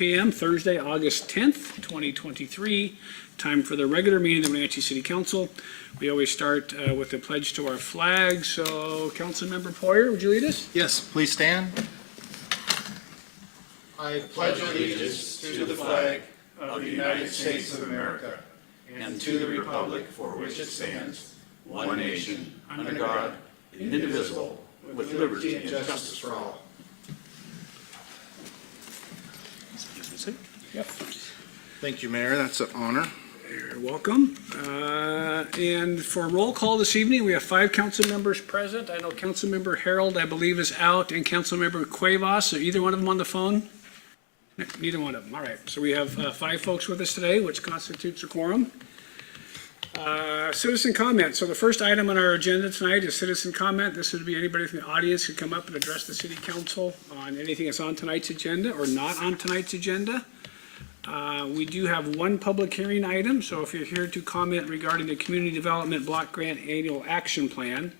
p.m. Thursday, August 10th, 2023. Time for the regular meeting of the Wenatchee City Council. We always start with a pledge to our flag. So, Councilmember Poyer, would you lead us? Yes, please stand. I pledge allegiance to the flag of the United States of America and to the republic for which it stands, one nation, under God, indivisible, with liberty and justice for all. Yep. Thank you, Mayor. That's an honor. You're welcome. And for roll call this evening, we have 5 council members present. I know Councilmember Harold, I believe, is out, and Councilmember Cuevas. Are either one of them on the phone? Neither one of them. All right. So we have 5 folks with us today, which constitutes a quorum. Citizen comment. So the first item on our agenda tonight is citizen comment. This would be anybody from the audience who come up and address the city council on anything that's on tonight's agenda or not on tonight's agenda. We do have one public hearing item, so if you're here to comment regarding the Community Development Block Grant Annual Action Plan,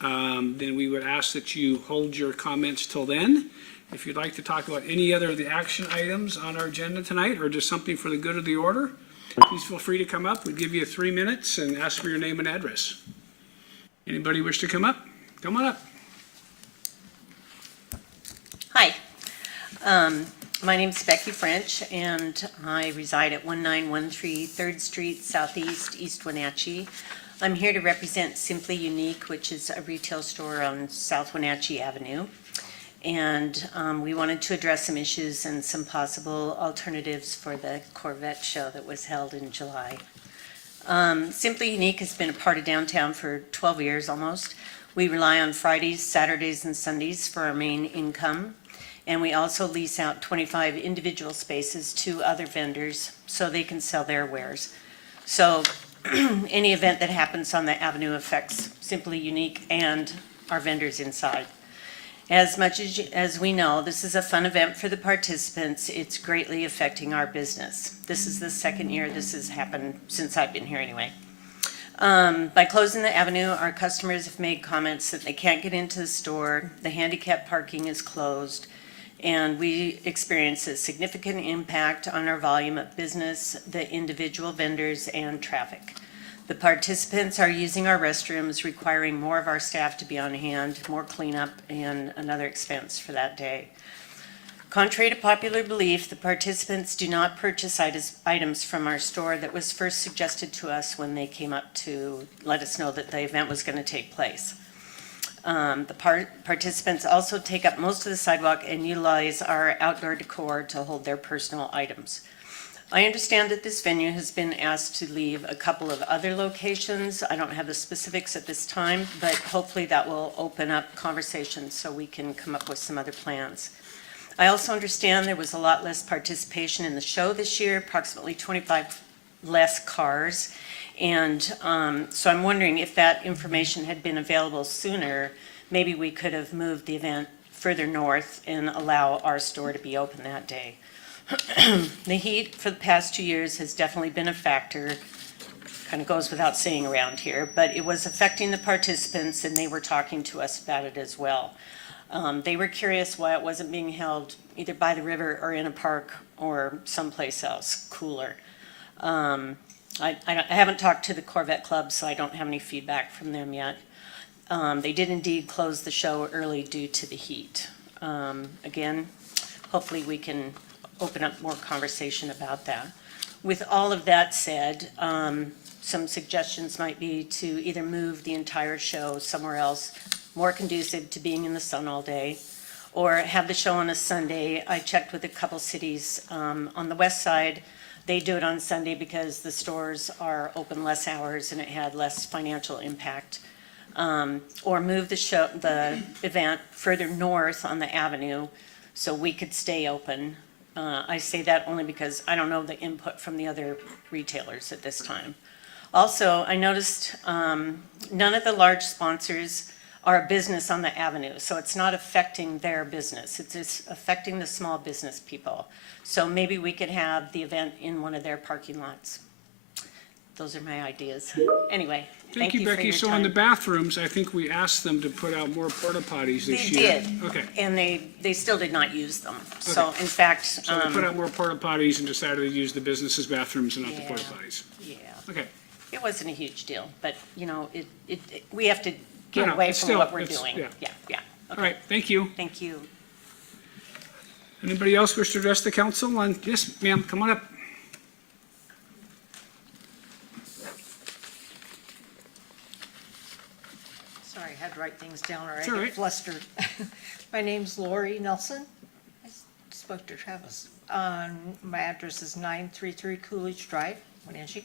then we would ask that you hold your comments till then. If you'd like to talk about any other of the action items on our agenda tonight, or just something for the good of the order, please feel free to come up. We'll give you 3 minutes and ask for your name and address. Anybody wish to come up? Come on up. Hi. My name's Becky French, and I reside at 1913 3rd Street Southeast, East Wenatchee. I'm here to represent Simply Unique, which is a retail store on South Wenatchee Avenue. And we wanted to address some issues and some possible alternatives for the Corvette show that was held in July. Simply Unique has been a part of downtown for 12 years almost. We rely on Fridays, Saturdays, and Sundays for our main income. And we also lease out 25 individual spaces to other vendors so they can sell their wares. So any event that happens on the avenue affects Simply Unique and our vendors inside. As much as we know, this is a fun event for the participants. It's greatly affecting our business. This is the second year this has happened since I've been here anyway. By closing the avenue, our customers have made comments that they can't get into the store, the handicap parking is closed, and we experience a significant impact on our volume of business, the individual vendors, and traffic. The participants are using our restrooms, requiring more of our staff to be on hand, more cleanup, and another expense for that day. Contrary to popular belief, the participants do not purchase items from our store that was first suggested to us when they came up to let us know that the event was going to take place. The participants also take up most of the sidewalk and utilize our outdoor decor to hold their personal items. I understand that this venue has been asked to leave a couple of other locations. I don't have the specifics at this time, but hopefully that will open up conversations so we can come up with some other plans. I also understand there was a lot less participation in the show this year, approximately 25 less cars. And so I'm wondering if that information had been available sooner, maybe we could have moved the event further north and allow our store to be open that day. The heat for the past 2 years has definitely been a factor, kind of goes without saying around here, but it was affecting the participants and they were talking to us about it as well. They were curious why it wasn't being held either by the river or in a park or someplace else cooler. I haven't talked to the Corvette Club, so I don't have any feedback from them yet. They did indeed close the show early due to the heat. Again, hopefully we can open up more conversation about that. With all of that said, some suggestions might be to either move the entire show somewhere else, more conducive to being in the sun all day, or have the show on a Sunday. I checked with a couple cities on the west side. They do it on Sunday because the stores are open less hours and it had less financial impact. Or move the event further north on the avenue so we could stay open. I say that only because I don't know the input from the other retailers at this time. Also, I noticed none of the large sponsors are a business on the avenue, so it's not affecting their business. It's just affecting the small business people. So maybe we could have the event in one of their parking lots. those are my ideas. Anyway, Thank you, for Becky. your So on the time. bathrooms, I think we asked them to put out more porta potties They this year. did. Okay. And they still did not use them. So Okay. in fact, So they put out more porta potties and decided to use the businesses' bathrooms and not the Yeah. porta potties. yeah, Okay. it wasn't a huge deal, but we have to get No, away it's from still- what we're it's- doing. yeah. Yeah. All right, thank you. Thank you. Anybody else wish to address the council on, yes, ma'am, come on up. Sorry, I had to write things down or I It's all right. get flustered. My name's Lori Nelson. I spoke to Travis. My address is 933 Coolidge Drive, Wenatchee.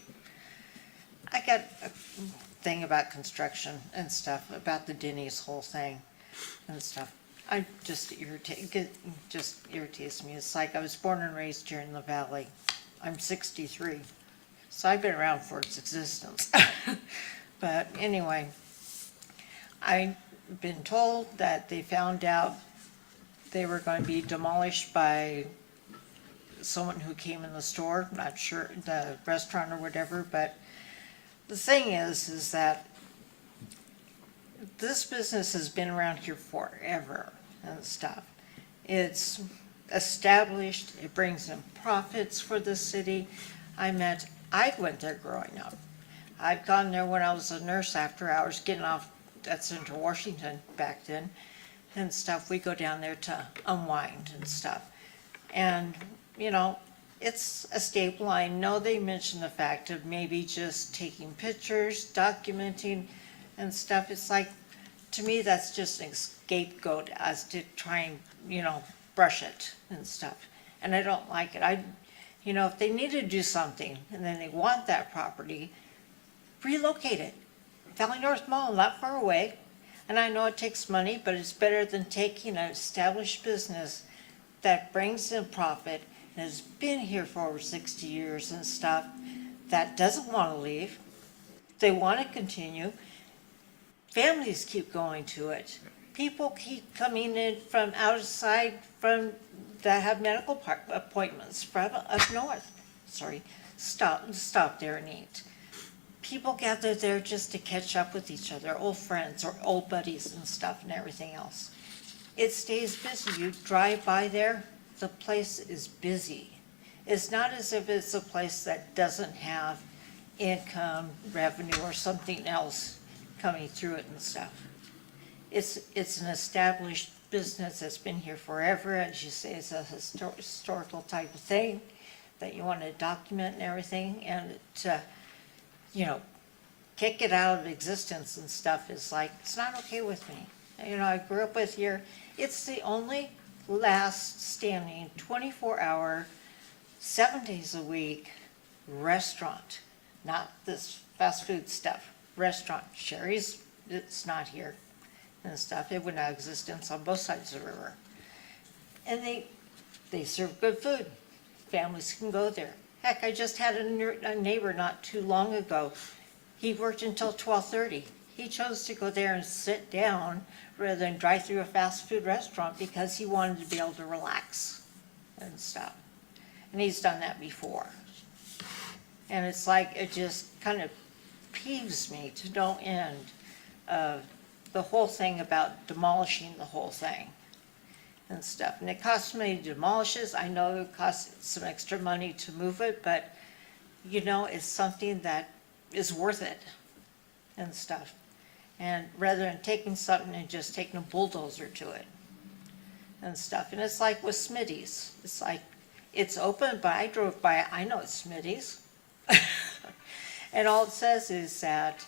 I got a thing about construction and stuff, about the Denny's whole thing and stuff. Just irritates me. It's like I was born and raised here in the valley. I'm 63, so I've been around for its existence. But anyway, I've been told that they found out they were going to be demolished by someone who came in the store, not sure, the restaurant or whatever, but the thing is that this business has been around here forever and stuff. It's established, it brings in profits for the city. I went there growing up. I've gone there when I was a nurse after hours, getting off at Central Washington back then and stuff. We go down there to unwind and stuff. And, it's a staple. I know they mentioned the fact of maybe just taking pictures, documenting and stuff. It's like, to me, that's just an scapegoat as to try and, brush it and stuff. And I don't like it. If they need to do something and then they want that property, relocate it. Valley North Mall, not far away. And I know it takes money, but it's better than taking an established business that brings in profit and has been here for over 60 years and stuff, that doesn't want to leave. They want to continue. Families keep going to it. People keep coming in from outside, that have medical appointments from up north. Stop there and eat. People gather there just to catch up with each other, old friends or old buddies and stuff and everything else. It stays busy. You drive by there, the place is busy. It's not as if it's a place that doesn't have income, revenue, or something else coming through it and stuff. It's an established business that's been here forever. As you say, it's a historical type of thing that you want to document and everything, and to kick it out of existence and stuff is like, it's not okay with me. I grew up with here. It's the only last standing 24-hour, 7 days a week restaurant, not this fast food stuff. Restaurant. Sherry's, it's not here and stuff. It went out of existence on both sides of the river. And they serve good food. Families can go there. Heck, I just had a neighbor not too long ago. He worked until 12:30. He chose to go there and sit down rather than drive through a fast food restaurant because he wanted to be able to relax and stuff. And he's done that before. And it's like, it just kind of peeves me to no end of the whole thing about demolishing the whole thing and stuff. And it costs money to demolish it. I know it costs some extra money to move it, but it's something that is worth it and stuff. And rather than taking something and just taking a bulldozer to it and stuff. And it's like with Smitty's. It's like, it's open, but I drove by it. I know it's Smitty's. And all it says is that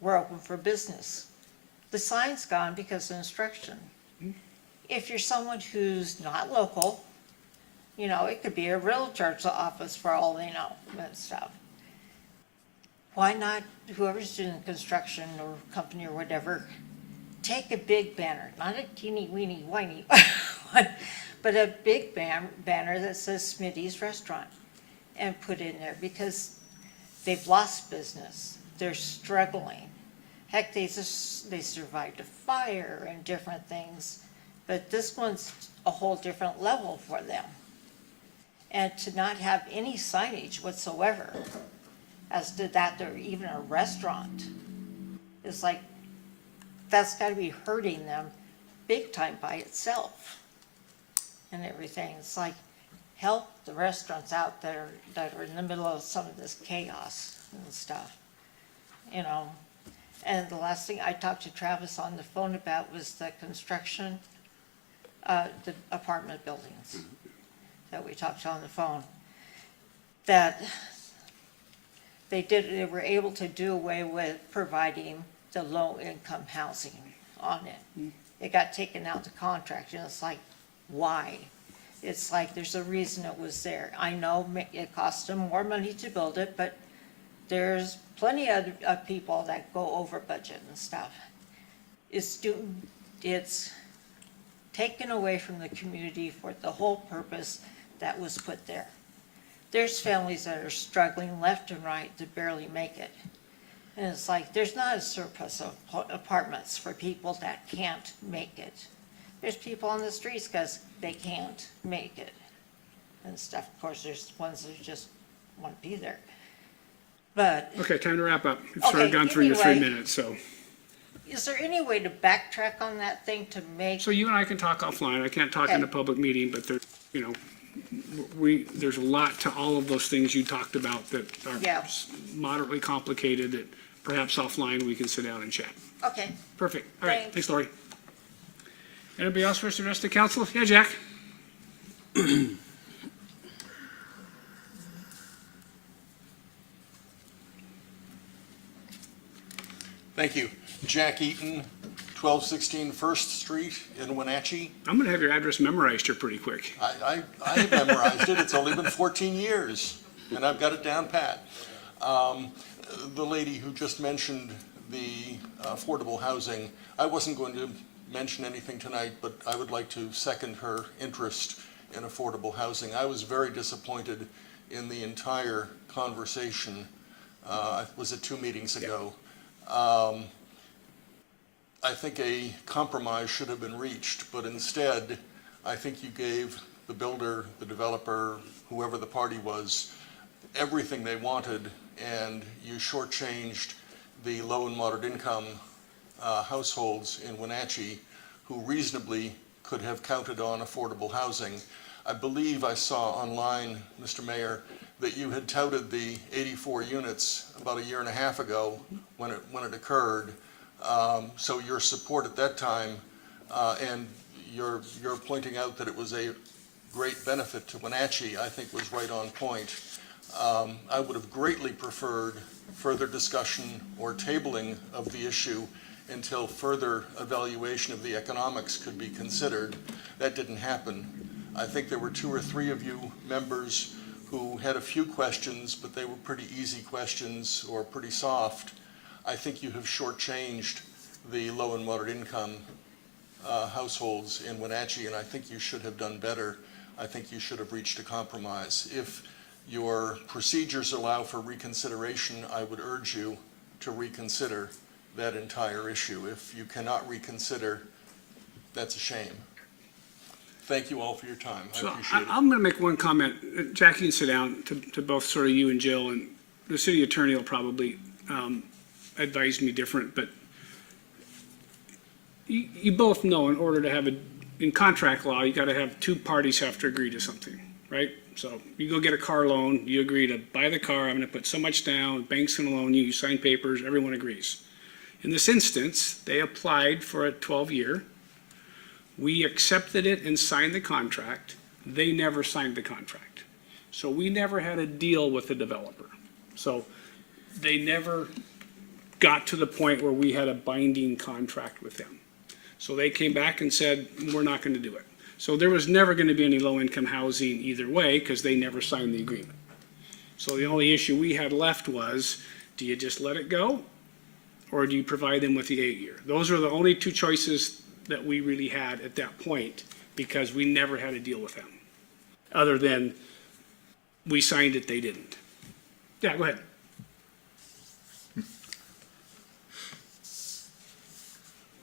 we're open for business. The sign's gone because of instruction. If you're someone who's not local, it could be a realtor's office for all they know and stuff. Why not, whoever's doing construction or company or whatever, take a big banner, not a teeny weeny whiny one, but a big banner that says Smitty's Restaurant and put in there, because they've lost business. They're struggling. Heck, they survived a fire and different things, but this one's a whole different level for them. and to not have any signage whatsoever as to that they're even a restaurant. It's like, that's gotta be hurting them big time by itself and everything. It's like, help the restaurants out there that are in the middle of some of this chaos and stuff, you know? And the last thing I talked to Travis on the phone about was the construction, the apartment buildings that we talked to on the phone. That they were able to do away with providing the low-income housing on it. It got taken out of the contract, and it's like, why? It's like, there's a reason it was there. I know it cost them more money to build it, but there's plenty of people that go over budget and stuff. It's taken away from the community for the whole purpose that was put there. There's families that are struggling left and right to barely make it. And it's like, there's not a surplus of apartments for people that can't make it. There's people on the streets because they can't make it and stuff. Of course, there's ones that just want to be there. But Okay, time to wrap up. We've sort of Okay, gone through your 3 anyway. minutes, so. is there any way to backtrack on that thing to make, So you and I can talk offline. I can't talk in a Okay. public meeting, but there, you know, there's a lot to all of those things you talked about that are Yeah. moderately complicated that perhaps offline we can sit down and chat. okay, Perfect. All right, Thanks. thanks, Lori. Anybody else for the rest of the council? Yeah, Jack? Thank you. Jack Eaton, 1216 First Street in Wenatchee. I'm gonna have your address memorized here pretty quick. I have memorized it. It's only been 14 years, and I've got it down pat. The lady who just mentioned the affordable housing, I wasn't going to mention anything tonight, but I would like to second her interest in affordable housing. I was very disappointed in the entire conversation. Was it 2 meetings ago? I think a compromise should have been reached, but instead, I think you gave the builder, the developer, whoever the party was, everything they wanted, and you shortchanged the low and moderate income households in Wenatchee who reasonably could have counted on affordable housing. I believe I saw online, Mr. Mayor, that you had touted the 84 units about a year and a half ago when it occurred. So your support at that time, and you're pointing out that it was a great benefit to Wenatchee, I think was right on point. I would have greatly preferred further discussion or tabling of the issue until further evaluation of the economics could be considered. That didn't happen. I think there were 2 or 3 of you members who had a few questions, but they were pretty easy questions or pretty soft. I think you have shortchanged the low and moderate income households in Wenatchee, and I think you should have done better. I think you should have reached a compromise. If your procedures allow for reconsideration, I would urge you to reconsider that entire issue. If you cannot reconsider, that's a shame. Thank you all for your time. I So appreciate it. I'm gonna make one comment. Jackie, you can sit down to both sort of you and Jill, and the city attorney will probably advise me different, but you both know in order to have in contract law, you gotta have 2 parties have to agree to something, right? So you go get a car loan, you agree to buy the car, I'm gonna put so much down, bank's gonna loan you, you sign papers, everyone agrees. In this instance, they applied for a 12-year. We accepted it and signed the contract. They never signed the contract. So we never had a deal with the developer. So they never got to the point where we had a binding contract with them. So they came back and said, we're not gonna do it. So there was never gonna be any low-income housing either way, because they never signed the agreement. So the only issue we had left was, do you just let it go? Or do you provide them with the 8-year? Those are the only 2 choices that we really had at that point, because we never had a deal with them. Other than, we signed it, they didn't. Yeah, go ahead.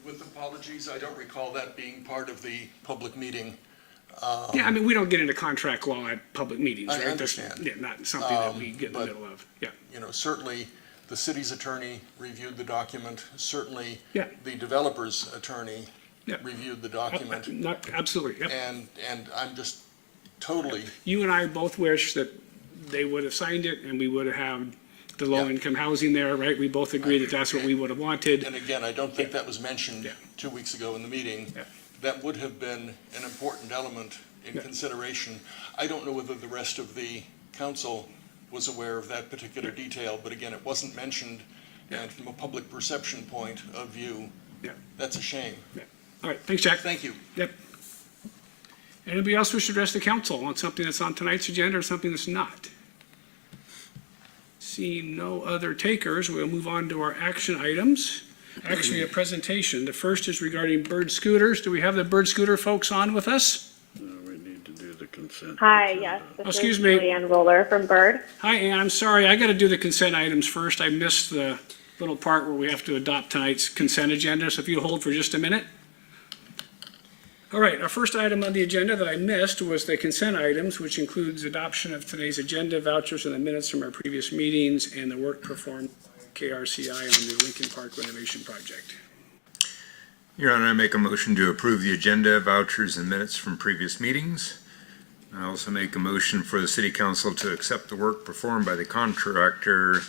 With apologies, I don't recall that being part of the public meeting. Yeah, I mean, we don't get into contract law at public meetings, I right? That's- understand. Yeah, not something that we get in the but- middle of, yeah. You know, certainly the city's attorney reviewed the document, certainly Yeah. the developer's attorney Yeah. reviewed the document, Not, absolutely, yep. and I'm just totally, You and I both wish that they would have signed it and we would have had the low-income housing there, right? We both agree that that's what we would have wanted. and again, I don't think that was mentioned Yeah. 2 weeks ago in the meeting. Yeah. That would have been an important element in Yeah. consideration. I don't know whether the rest of the council was aware of that particular detail, but again, it wasn't mentioned, and from a public perception point of view, Yeah, that's a shame. yeah. All right, thanks, Jack. Thank you. Yep. Anybody else wish to address the council on something that's on tonight's agenda or something that's not? Seeing no other takers, we'll move on to our action items. Actually, a presentation. The first is regarding bird scooters. Do we have the bird scooter folks on with us? We need to do the consent. Hi, yes, this is Excuse me. Julianne Roller from Bird. Hi, Ann, I'm sorry, I gotta do the consent items first. I missed the little part where we have to adopt tonight's consent agenda, so if you hold for just a minute. All right, our first item on the agenda that I missed was the consent items, which includes adoption of today's agenda, vouchers, and the minutes from our previous meetings, and the work performed by KRCI on the Lincoln Park renovation project. Your Honor, I make a motion to approve the agenda, vouchers, and minutes from previous meetings. I also make a motion for the City Council to accept the work performed by the contractor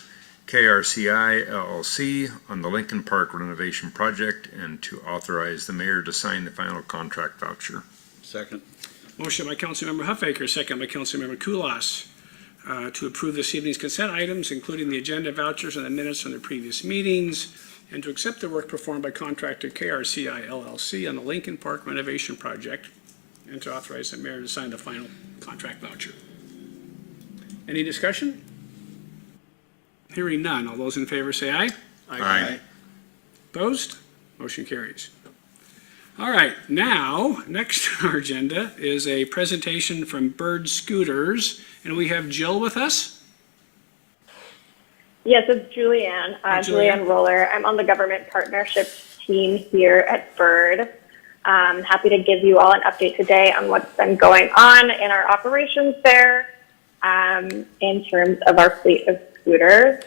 KRCI LLC on the Lincoln Park renovation project and to authorize the mayor to sign the final contract voucher. Second. Motion by Councilmember Huffaker, second by Councilmember Kulas, to approve this evening's consent items, including the agenda, vouchers, and the minutes from the previous meetings, and to accept the work performed by contractor KRCI LLC on the Lincoln Park renovation project, and to authorize the mayor to sign the final contract voucher. Any discussion? Hearing none. All those in favor say aye. Aye. Opposed? Motion carries. All right, now, next on our agenda is a presentation from Bird Scooters, and we have Jill with us. Yes, it's Julianne, Julianne. Julianne Roller. I'm on the government partnerships team here at Bird. Happy to give you all an update today on what's been going on in our operations there in terms of our fleet of scooters.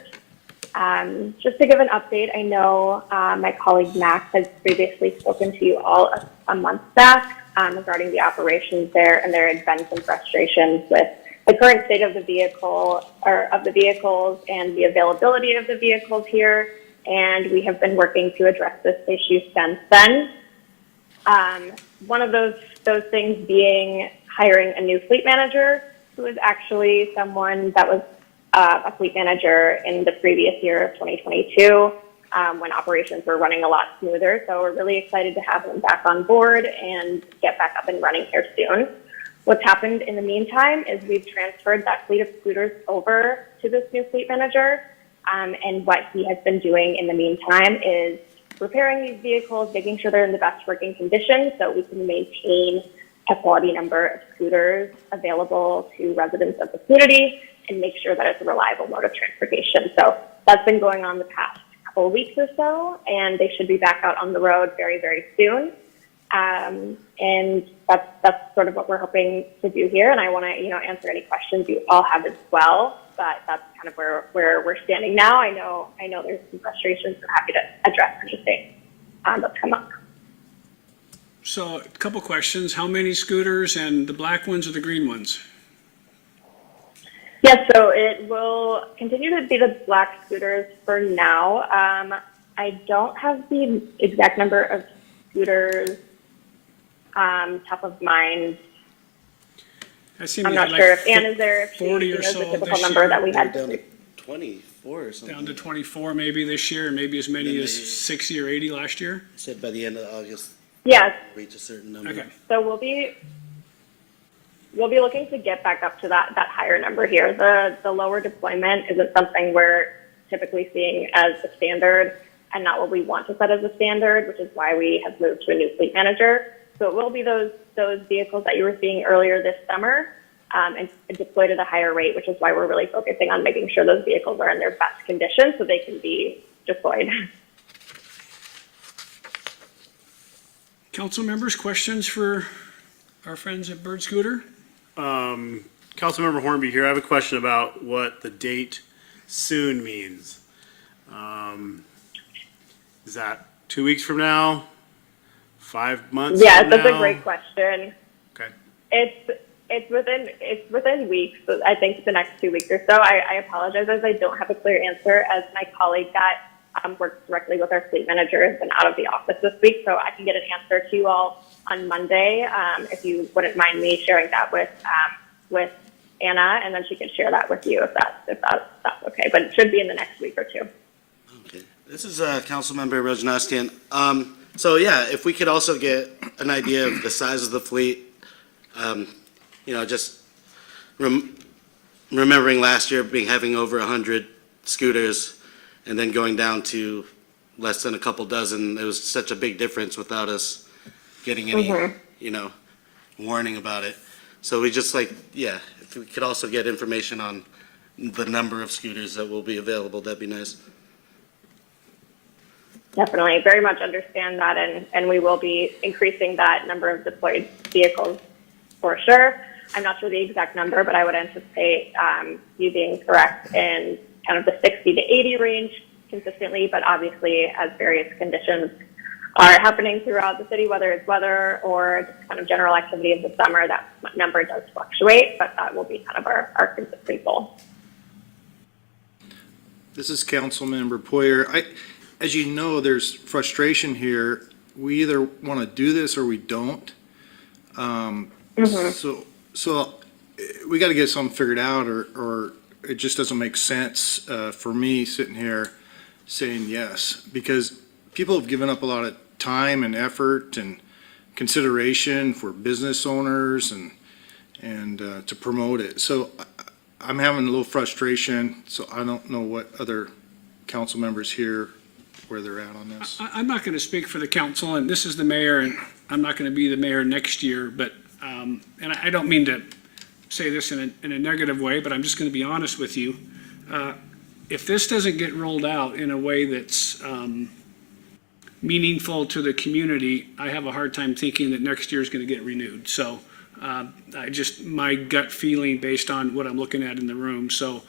Just to give an update, I know my colleague Max has previously spoken to you all a month back regarding the operations there, and there had been some frustrations with the current state of the vehicle or of the vehicles and the availability of the vehicles here. And we have been working to address this issue since then. One of those things being hiring a new fleet manager, who is actually someone that was a fleet manager in the previous year of 2022 when operations were running a lot smoother. So we're really excited to have him back on board and get back up and running here soon. What's happened in the meantime is we've transferred that fleet of scooters over to this new fleet manager. And what he has been doing in the meantime is repairing these vehicles, making sure they're in the best working condition so we can maintain a quality number of scooters available to residents of the community and make sure that it's a reliable mode of transportation. So that's been going on the past couple of weeks or so, and they should be back out on the road very, very soon. And that's sort of what we're hoping to do here. And I want to, answer any questions you all have as well. But that's kind of where we're standing now. I know there's some frustrations. I'm happy to address anything that's come up. So, a couple questions. How many scooters, and the black ones or the green ones? Yes, so it will continue to be the black scooters for now. I don't have the exact number of scooters top of mind. I'm not sure if Ann is there, if she 40 or knows so the typical this number year. that we had. Down to 24 or something. Down to 24 maybe this year, and maybe as many Then as they- 60 or 80 last year? Said by the end of August, Yes, reach a certain number. Okay. so we'll be looking to get back up to that higher number here. The lower deployment isn't something we're typically seeing as the standard and not what we want to set as a standard, which is why we have moved to a new fleet manager. So it will be those vehicles that you were seeing earlier this summer and deployed at a higher rate, which is why we're really focusing on making sure those vehicles are in their best condition so they can be deployed. Council members, questions for our friends at Bird Scooter. Councilmember Hornby here. I have a question about what the date soon means. Is that 2 weeks from now? 5 months Yes, from that's now? a great question. Okay. It's within weeks. So I think the next 2 weeks or so. I apologize as I don't have a clear answer, as my colleague that works directly with our fleet manager has been out of the office this week, so I can get an answer to you all on Monday, if you wouldn't mind me sharing that with Anna, and then she can share that with you if that's okay. But it should be in the next week or two. Okay. This is Councilmember Rajnastian. So yeah, if we could also get an idea of the size of the fleet, just remembering last year having over 100 scooters and then going down to less than a couple dozen, it was such a big difference without us getting any, warning about it. So we just if we could also get information on the number of scooters that will be available, that'd be nice. Definitely, very much understand that, and we will be increasing that number of deployed vehicles for sure. I'm not sure the exact number, but I would anticipate you being correct in kind of the 60 to 80 range consistently, but obviously as various conditions are happening throughout the city, whether it's weather or just kind of general activity of the summer, that number does fluctuate, but that will be kind of our consistent goal. This is Councilmember Poyer. As you know, there's frustration here. We either want to do this or we don't. So we got to get something figured out, or it just doesn't make sense for me sitting here saying yes, because people have given up a lot of time and effort and consideration for business owners and to promote it. So I'm having a little frustration, so I don't know what other council members here, where they're at on this. I'm not going to speak for the council, and this is the mayor, and I'm not going to be the mayor next year, but, and I don't mean to say this in a negative way, but I'm just going to be honest with you. If this doesn't get rolled out in a way that's meaningful to the community, I have a hard time thinking that next year is going to get renewed. So my gut feeling based on what I'm looking at in the room. So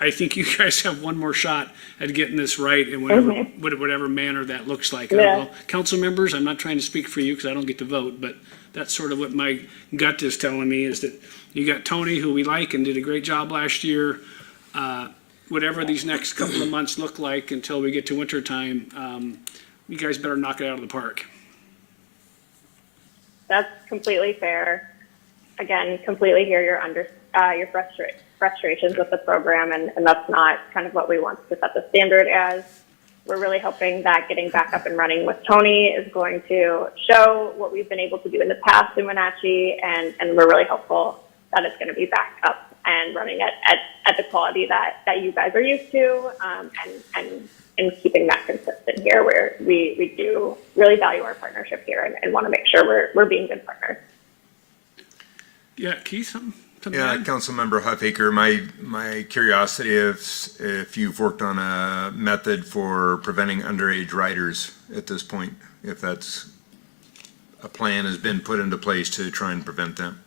I think you guys have one more shot at getting this right in whatever manner that looks like. Yeah. Council members, I'm not trying to speak for you because I don't get to vote, but that's sort of what my gut is telling me, is that you got Tony, who we like and did a great job last year. Whatever these next couple of months look like until we get to winter time, you guys better knock it out of the park. That's completely fair. Again, completely hear your frustrations with the program, and that's not kind of what we want to set the standard as. We're really hoping that getting back up and running with Tony is going to show what we've been able to do in the past in Wenatchee, and we're really hopeful that it's going to be back up and running at the quality that you guys are used to, and keeping that consistent here, where we do really value our partnership here and want to make sure we're being good partners. Yeah, Keith, something to Yeah, add? Councilmember Huffaker, my curiosity if you've worked on a method for preventing underage riders at this point, if that's a plan has been put into place to try and prevent them.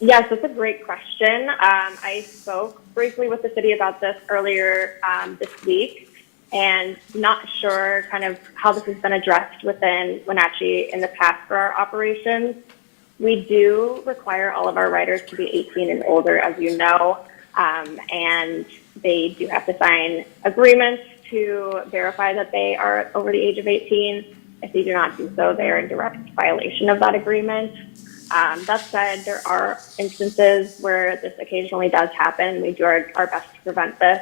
Yes, that's a great question. I spoke briefly with the city about this earlier this week, and not sure kind of how this has been addressed within Wenatchee in the past for our operations. We do require all of our riders to be 18 and older, as you know, and they do have to sign agreements to verify that they are over the age of 18. If they do not do so, they are in direct violation of that agreement. That said, there are instances where this occasionally does happen. We do our best to prevent this.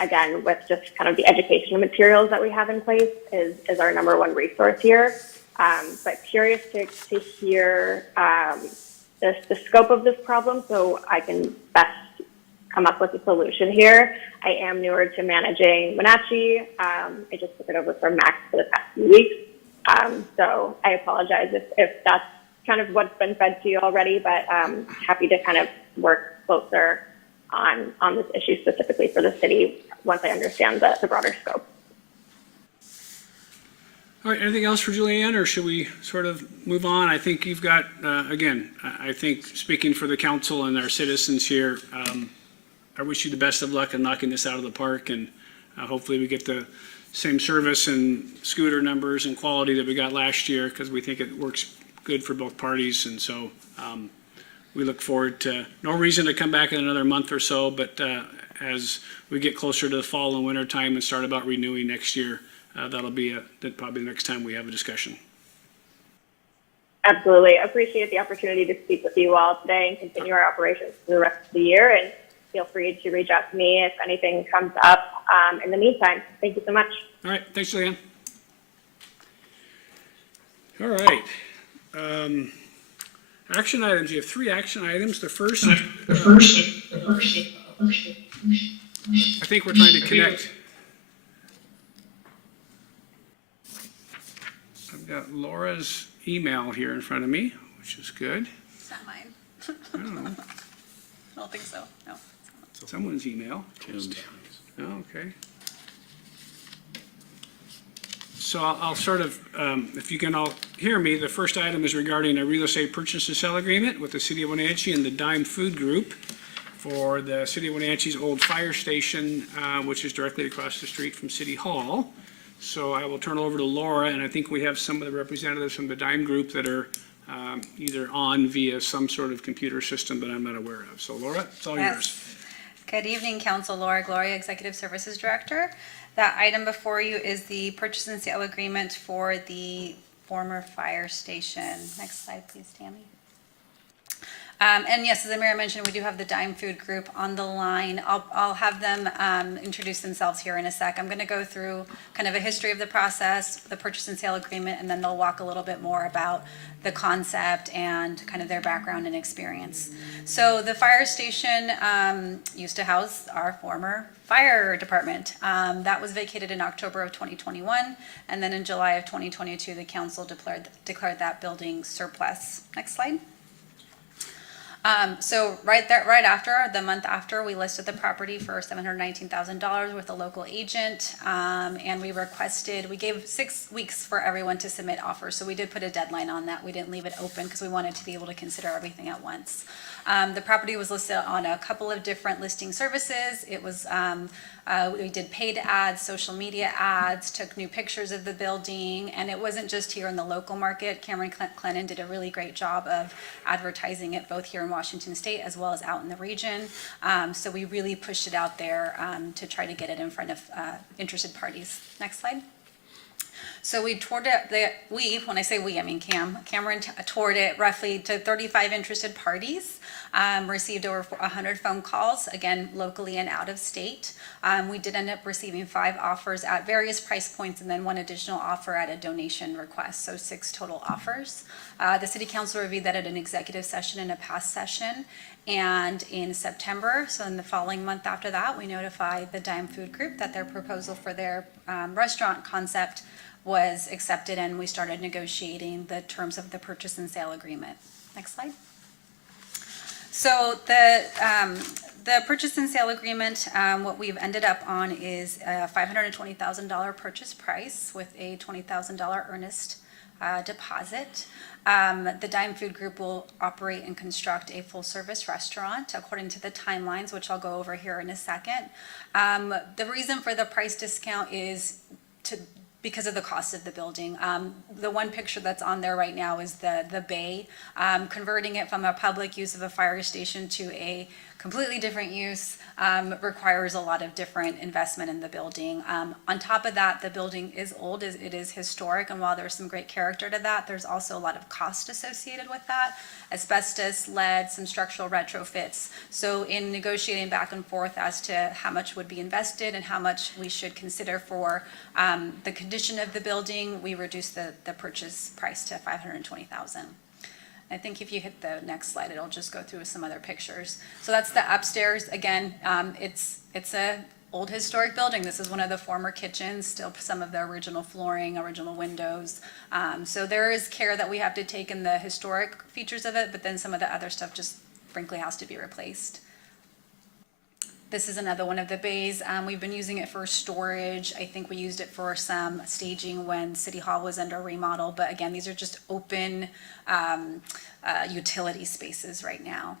Again, with just kind of the educational materials that we have in place is our number one resource here. But curious to hear the scope of this problem so I can best come up with a solution here. I am newer to managing Wenatchee. I just took it over from Max for the past few weeks. So I apologize if that's kind of what's been fed to you already, but happy to kind of work closer on this issue specifically for the city once I understand the broader scope. All right, anything else for Julianne, or should we sort of move on? I think you've got, again, I think speaking for the council and our citizens here, I wish you the best of luck in knocking this out of the park, and hopefully we get the same service and scooter numbers and quality that we got last year, because we think it works good for both parties. And so we look forward to, no reason to come back in another month or so, but as we get closer to the fall and winter time and start about renewing next year, that'll be probably the next time we have a discussion. Absolutely. Appreciate the opportunity to speak with you all today and continue our operations for the rest of the year. And feel free to reach out to me if anything comes up in the meantime. Thank you so much. All right, thanks, Julianne. All right. Action items. You have 3 action items. The first, I think we're trying to connect. I've got Laura's email here in front of me, which is good. It's not mine. I don't know. I don't think so, no. Someone's email. Oh, okay. So I'll sort of, if you can all hear me, the first item is regarding a real estate purchase and sale agreement with the City of Wenatchee and the Dime Food Group for the City of Wenatchee's old fire station, which is directly across the street from City Hall. So I will turn it over to Laura, and I think we have some of the representatives from the Dime Group that are either on via some sort of computer system that I'm not aware of. So Laura, it's all yours. Yes. Good evening, Council. Laura Gloria, Executive Services Director. That item before you is the purchase and sale agreement for the former fire station. Next slide, please, Tammy. And yes, as the mayor mentioned, we do have the Dime Food Group on the line. I'll have them introduce themselves here in a sec. I'm going to go through kind of a history of the process, the purchase and sale agreement, and then they'll walk a little bit more about the concept and kind of their background and experience. So the fire station used to house our former fire department. That was vacated in October of 2021, and then in July of 2022, the council declared that building surplus. Next slide. So right after, the month after, we listed the property for $719,000 with a local agent, and we gave 6 weeks for everyone to submit offers. So we did put a deadline on that. We didn't leave it open because we wanted to be able to consider everything at once. The property was listed on a couple of different listing services. It was, we did paid ads, social media ads, took new pictures of the building, and it wasn't just here in the local market. Cameron Clennon did a really great job of advertising it both here in Washington State as well as out in the region. So we really pushed it out there to try to get it in front of interested parties. Next slide. So we toured it, when I say we, I mean Cameron toured it roughly to 35 interested parties, received over 100 phone calls, again, locally and out of state. We did end up receiving 5 offers at various price points and then 1 additional offer at a donation request, so 6 total offers. The city council reviewed that at an executive session and a past session. And in September, so in the following month after that, we notified the Dime Food Group that their proposal for their restaurant concept was accepted, and we started negotiating the terms of the purchase and sale agreement. Next slide. So the purchase and sale agreement, what we've ended up on is a $520,000 purchase price with a $20,000 earnest deposit. The Dime Food Group will operate and construct a full-service restaurant according to the timelines, which I'll go over here in a second. The reason for the price discount is because of the cost of the building. The one picture that's on there right now is the bay. Converting it from a public use of a fire station to a completely different use requires a lot of different investment in the building. On top of that, the building is old, it is historic, and while there's some great character to that, there's also a lot of cost associated with that. Asbestos, lead, some structural retrofits. So in negotiating back and forth as to how much would be invested and how much we should consider for the condition of the building, we reduced the purchase price to $520,000. I think if you hit the next slide, it'll just go through some other pictures. So that's the upstairs. Again, it's a old historic building. This is one of the former kitchens, still some of the original flooring, original windows. So there is care that we have to take in the historic features of it, but then some of the other stuff just frankly has to be replaced. This is another one of the bays. We've been using it for storage. I think we used it for some staging when City Hall was under remodel. But again, these are just open utility spaces right now.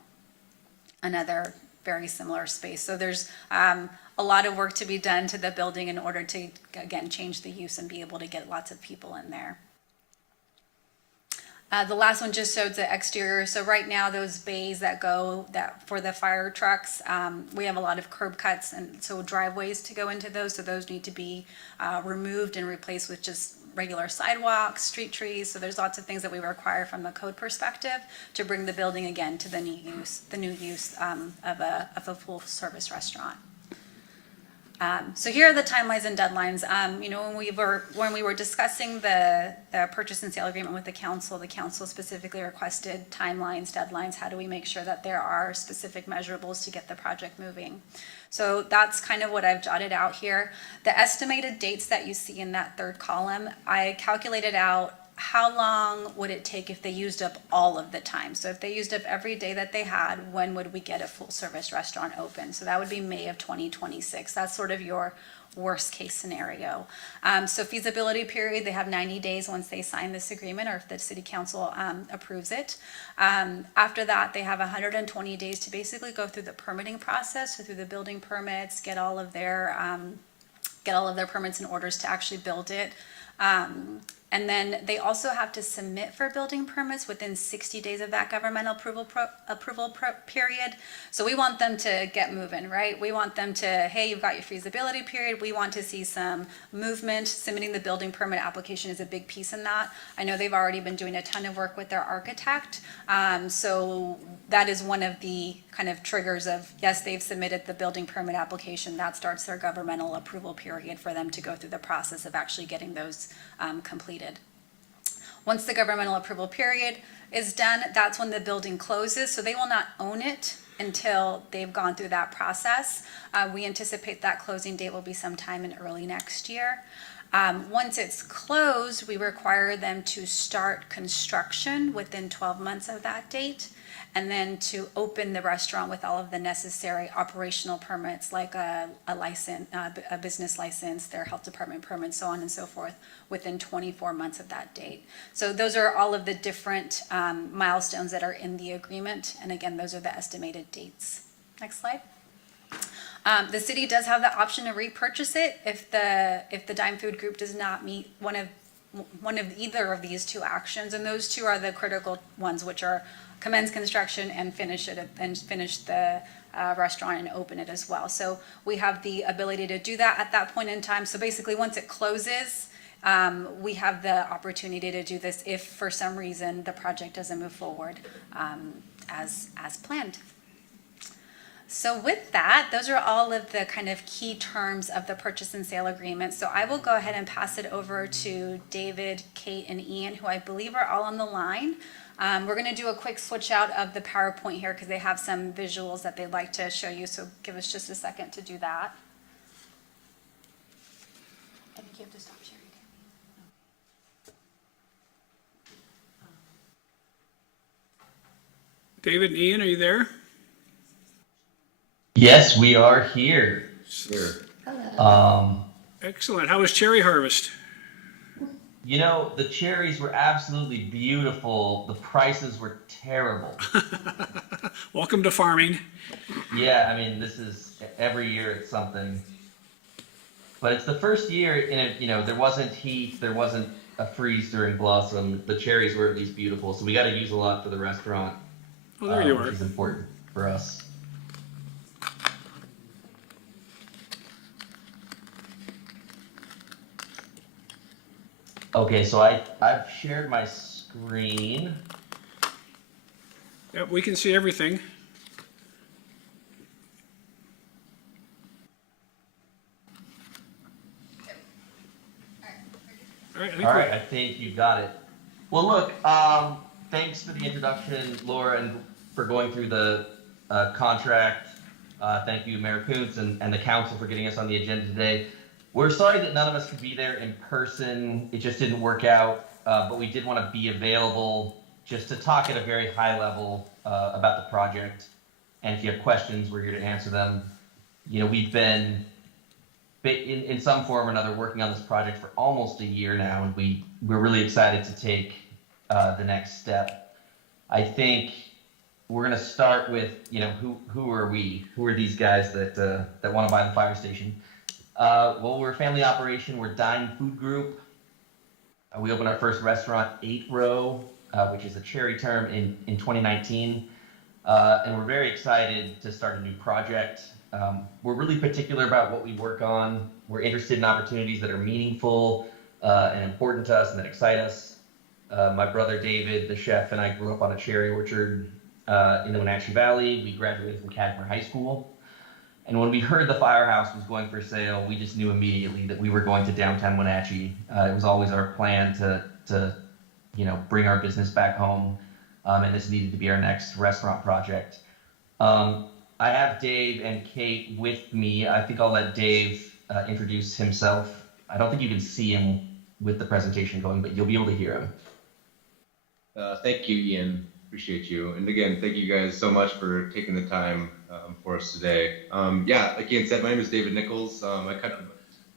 Another very similar space. So there's a lot of work to be done to the building in order to, again, change the use and be able to get lots of people in there. The last one just shows the exterior. So right now, those bays that for the fire trucks, we have a lot of curb cuts and so driveways to go into those. So those need to be removed and replaced with just regular sidewalks, street trees. So there's lots of things that we require from the code perspective to bring the building again to the new use of a full service restaurant. So here are the timelines and deadlines. When we were discussing the purchase and sale agreement with the council specifically requested timelines, deadlines. How do we make sure that there are specific measurables to get the project moving? So that's kind of what I've jotted out here. The estimated dates that you see in that third column, I calculated out how long would it take if they used up all of the time? So if they used up every day that they had, when would we get a full service restaurant open? So that would be May of 2026. That's sort of your worst case scenario. So feasibility period, they have 90 days once they sign this agreement or if the city council approves it. After that, they have 120 days to basically go through the permitting process, so through the building permits, get all of their permits and orders to actually build it. And then they also have to submit for building permits within 60 days of that governmental approval period. So we want them to get moving, right? We want them to, hey, you've got your feasibility period. We want to see some movement. Submitting the building permit application is a big piece in that. I know they've already been doing a ton of work with their architect. So that is one of the kind of triggers of, yes, they've submitted the building permit application. That starts their governmental approval period for them to go through the process of actually getting those completed. Once the governmental approval period is done, that's when the building closes. So they will not own it until they've gone through that process. We anticipate that closing date will be sometime in early next year. Once it's closed, we require them to start construction within 12 months of that date, and then to open the restaurant with all of the necessary operational permits like a license, a business license, their health department permits, so on and so forth, within 24 months of that date. So those are all of the different milestones that are in the agreement, and again, those are the estimated dates. Next slide. The city does have the option to repurchase it if the Dime Food Group does not meet one of either of these two actions, and those two are the critical ones, which are commence construction and finish the restaurant and open it as well. So we have the ability to do that at that point in time. So basically, once it closes, we have the opportunity to do this if for some reason the project doesn't move forward as planned. So with that, those are all of the kind of key terms of the purchase and sale agreement. So I will go ahead and pass it over to David, Kate, and Ian, who I believe are all on the line. We're going to do a quick switch out of the PowerPoint here because they have some visuals that they'd like to show you. So give us just a second to do that. I think you have to stop sharing. David and Ian, are you there? Yes, we are here. Excellent. How was cherry harvest? You know, the cherries were absolutely beautiful. The prices were terrible. Welcome to farming. Yeah, I mean, this is every year it's something. But it's the first year in it, you know, there wasn't heat, there wasn't a freeze during blossom. The cherries were at least beautiful, so we got to use a lot for the restaurant. Oh, there you are. Which is important for us. Okay, so I've shared my screen. Yep, we can see everything. All right, I think you got it. Well, look, thanks for the introduction, Laura, and for going through the contract. Thank you, Mayor Kuntz, and the council for getting us on the agenda today. We're sorry that none of us could be there in person. It just didn't work out, but we did want to be available just to talk at a very high level about the project. And if you have questions, we're here to answer them. we've been in some form or another working on this project for almost a year now, and we're really excited to take the next step. I think we're going to start with, who are we? Who are these guys that want to buy the fire station? Well, we're a family operation. We're Dime Food Group. We opened our first restaurant, 8 Row, which is a cherry term, in 2019. And we're very excited to start a new project. We're really particular about what we work on. We're interested in opportunities that are meaningful and important to us and that excite us. My brother David, the chef, and I grew up on a cherry orchard in the Wenatchee Valley. We graduated from Kashmir High School. And when we heard the firehouse was going for sale, we just knew immediately that we were going to downtown Wenatchee. It was always our plan to bring our business back home, and this needed to be our next restaurant project. I have Dave and Kate with me. I think I'll let Dave introduce himself. I don't think you can see him with the presentation going, but you'll be able to hear him. Thank you, Ian. Appreciate you. And again, thank you guys so much for taking the time for us today. Like Ian said, my name is David Nichols. I kind of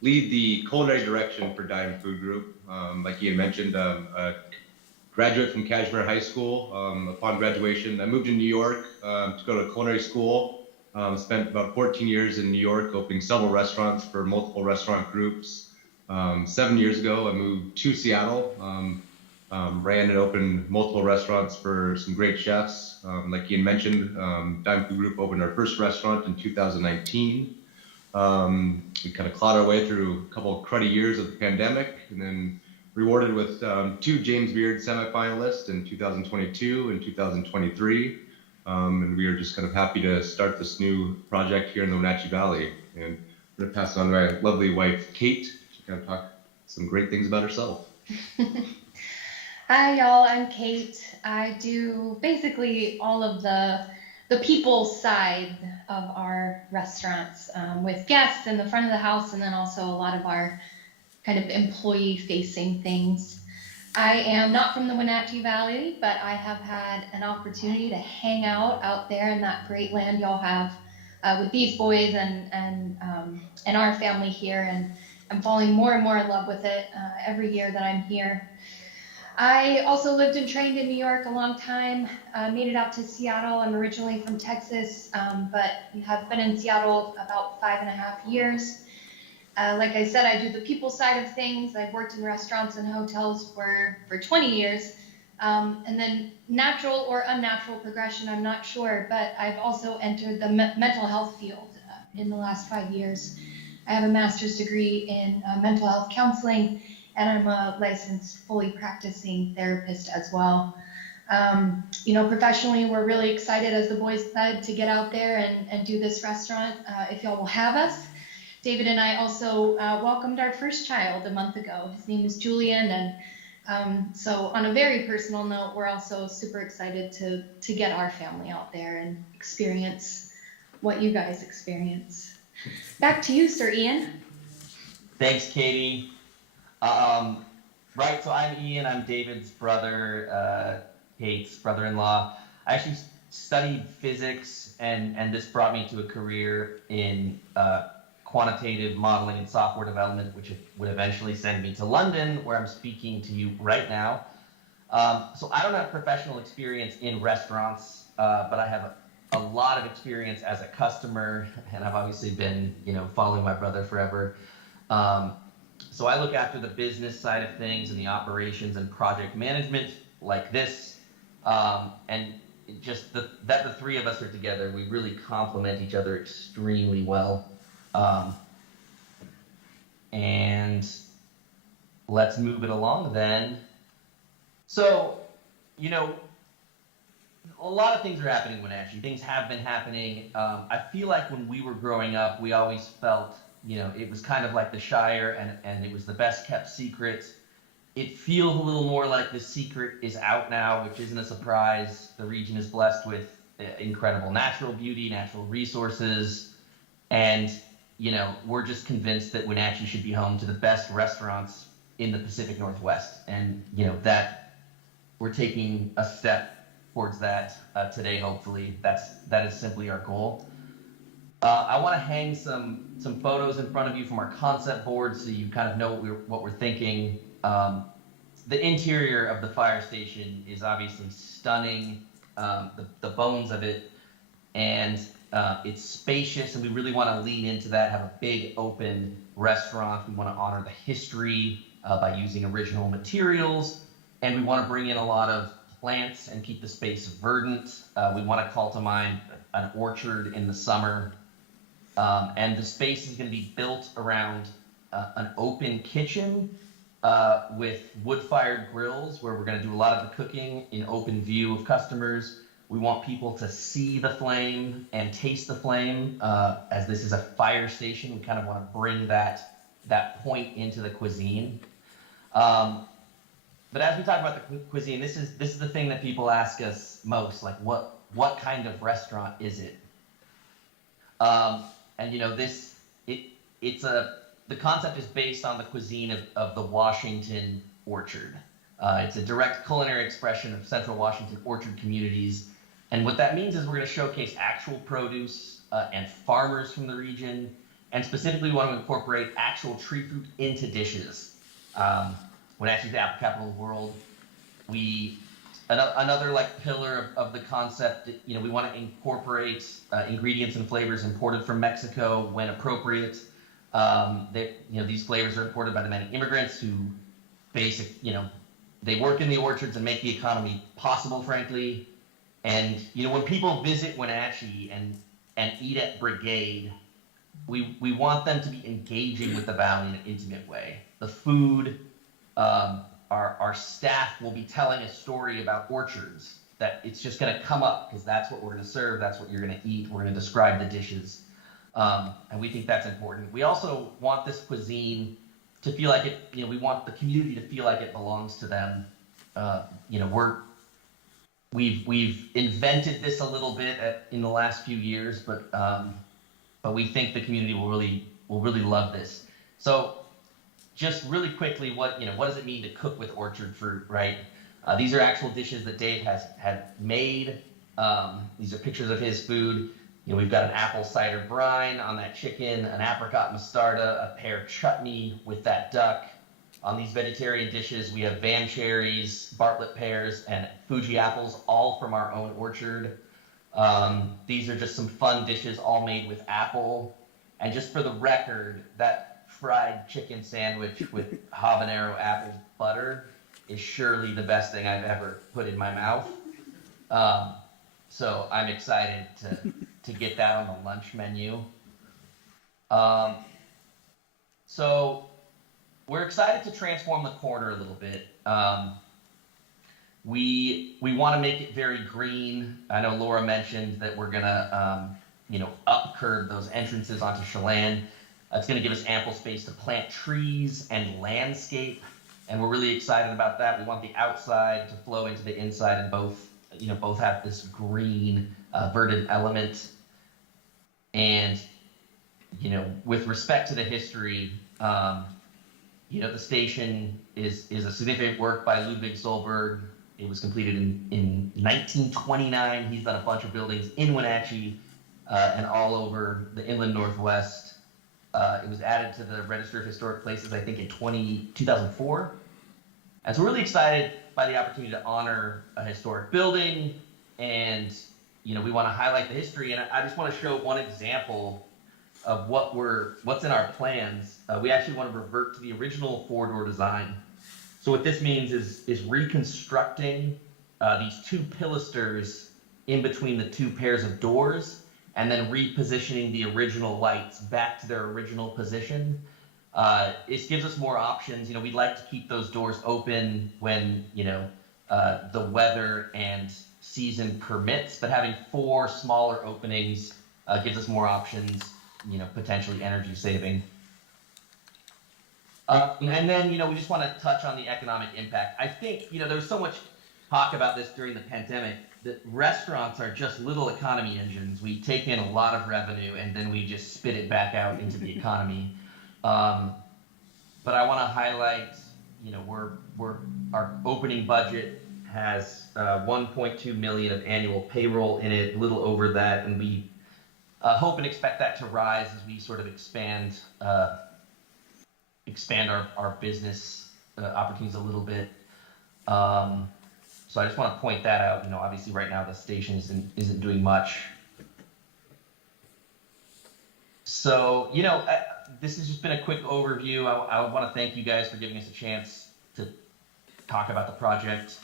lead the culinary direction for Dime Food Group. Like Ian mentioned, a graduate from Kashmir High School. Upon graduation, I moved to New York to go to culinary school. Spent about 14 years in New York, opening several restaurants for multiple restaurant groups. 7 years ago, I moved to Seattle. Ran and opened multiple restaurants for some great chefs. Like Ian mentioned, Dime Food Group opened our first restaurant in 2019. We kind of clawed our way through a couple of cruddy years of the pandemic, and then rewarded with 2 James Beard semifinalists in 2022 and 2023. And we are just kind of happy to start this new project here in the Wenatchee Valley. And I'm going to pass it on to my lovely wife, Kate. She's going to talk some great things about herself. Hi, y'all. I'm Kate. I do basically all of the people side of our restaurants with guests in the front of the house, and then also a lot of our kind of employee-facing things. I am not from the Wenatchee Valley, but I have had an opportunity to hang out there in that great land y'all have with these boys and our family here, and I'm falling more and more in love with it every year that I'm here. I also lived and trained in New York a long time, made it out to Seattle. I'm originally from Texas, but have been in Seattle about 5.5 years. Like I said, I do the people side of things. I've worked in restaurants and hotels for 20 years. And then natural or unnatural progression, I'm not sure, but I've also entered the mental health field in the last 5 years. I have a master's degree in mental health counseling, and I'm a licensed, fully practicing therapist as well. Professionally, we're really excited as the Boys Club to get out there and do this restaurant, if y'all will have us. David and I also welcomed our first child a month ago. His name is Julian, and so on a very personal note, we're also super excited to get our family out there and experience what you guys experience. Back to you, Sir Ian. Thanks, Katie. Right, so I'm Ian. I'm David's brother, Kate's brother-in-law. I actually studied physics, and this brought me to a career in quantitative modeling and software development, which would eventually send me to London, where I'm speaking to you right now. So I don't have professional experience in restaurants, but I have a lot of experience as a customer, and I've obviously been, following my brother forever. So I look after the business side of things and the operations and project management like this. And just that the three of us are together, we really complement each other extremely well. And let's move it along then. So, a lot of things are happening in Wenatchee. Things have been happening. I feel like when we were growing up, we always felt it was kind of like the Shire, and it was the best kept secret. It feels a little more like the secret is out now, which isn't a surprise. The region is blessed with incredible natural beauty, natural resources, and we're just convinced that Wenatchee should be home to the best restaurants in the Pacific Northwest, and that we're taking a step towards that today. Hopefully, that is simply our goal. I want to hang some photos in front of you from our concept board so you kind of know what we're thinking. The interior of the fire station is obviously stunning, the bones of it, and it's spacious, and we really want to lean into that, have a big open restaurant. We want to honor the history by using original materials, and we want to bring in a lot of plants and keep the space verdant. We want to call to mind an orchard in the summer, and the space is going to be built around an open kitchen with wood-fired grills where we're going to do a lot of the cooking in open view of customers. We want people to see the flame and taste the flame. As this is a fire station, we kind of want to bring that point into the cuisine. But as we talk about the cuisine, this is the thing that people ask us most, like what kind of restaurant is it? And you know, the concept is based on the cuisine of the Washington orchard. It's a direct culinary expression of Central Washington orchard communities. And what that means is we're going to showcase actual produce and farmers from the region. And specifically, we want to incorporate actual tree fruit into dishes. Wenatchee is the apple capital of the world. Another like pillar of the concept, you know, we want to incorporate ingredients and flavors imported from Mexico when appropriate. These flavors are imported by the many immigrants who they work in the orchards and make the economy possible, frankly. And you know, when people visit Wenatchee and eat at Brigade, we want them to be engaging with the valley in an intimate way. The food, our staff will be telling a story about orchards, that it's just going to come up because that's what we're going to serve, that's what you're going to eat. We're going to describe the dishes, and we think that's important. We also want this cuisine to feel like it. You know, we want the community to feel like it belongs to them. We've invented this a little bit in the last few years, but we think the community will really love this. So, just really quickly, what does it mean to cook with orchard fruit, right? These are actual dishes that Dave had made. These are pictures of his food. You know, we've got an apple cider brine on that chicken, an apricot mostarda, a pear chutney with that duck. On these vegetarian dishes, we have van cherries, Bartlett pears, and Fuji apples, all from our own orchard. These are just some fun dishes, all made with apple. And just for the record, that fried chicken sandwich with habanero apple butter is surely the best thing I've ever put in my mouth. So I'm excited to get that on the lunch menu. So we're excited to transform the corner a little bit. We want to make it very green. I know Laura mentioned that we're gonna up curb those entrances onto Chelan. It's going to give us ample space to plant trees and landscape, and we're really excited about that. We want the outside to flow into the inside, and both have this green, verdant element. And with respect to the history, the station is a significant work by Ludwig Solberg. It was completed in 1929. He's done a bunch of buildings in Wenatchee and all over the inland Northwest. It was added to the Register of Historic Places, I think, in 2004. And so we're really excited by the opportunity to honor a historic building, and we want to highlight the history. And I just want to show one example of what's in our plans. We actually want to revert to the original four-door design. So what this means is reconstructing these two pilasters in between the two pairs of doors, and then repositioning the original lights back to their original position. It gives us more options. We'd like to keep those doors open when the weather and season permits, but having four smaller openings gives us more options, potentially energy saving. And then, we just want to touch on the economic impact. I think, there was so much talk about this during the pandemic, that restaurants are just little economy engines. We take in a lot of revenue and then we just spit it back out into the economy. But I want to highlight, our opening budget has $1.2 million of annual payroll in it, a little over that, and we hope and expect that to rise as we sort of expand our business opportunities a little bit. So I just want to point that out. Obviously right now the station isn't doing much. So, this has just been a quick overview. I want to thank you guys for giving us a chance to talk about the project.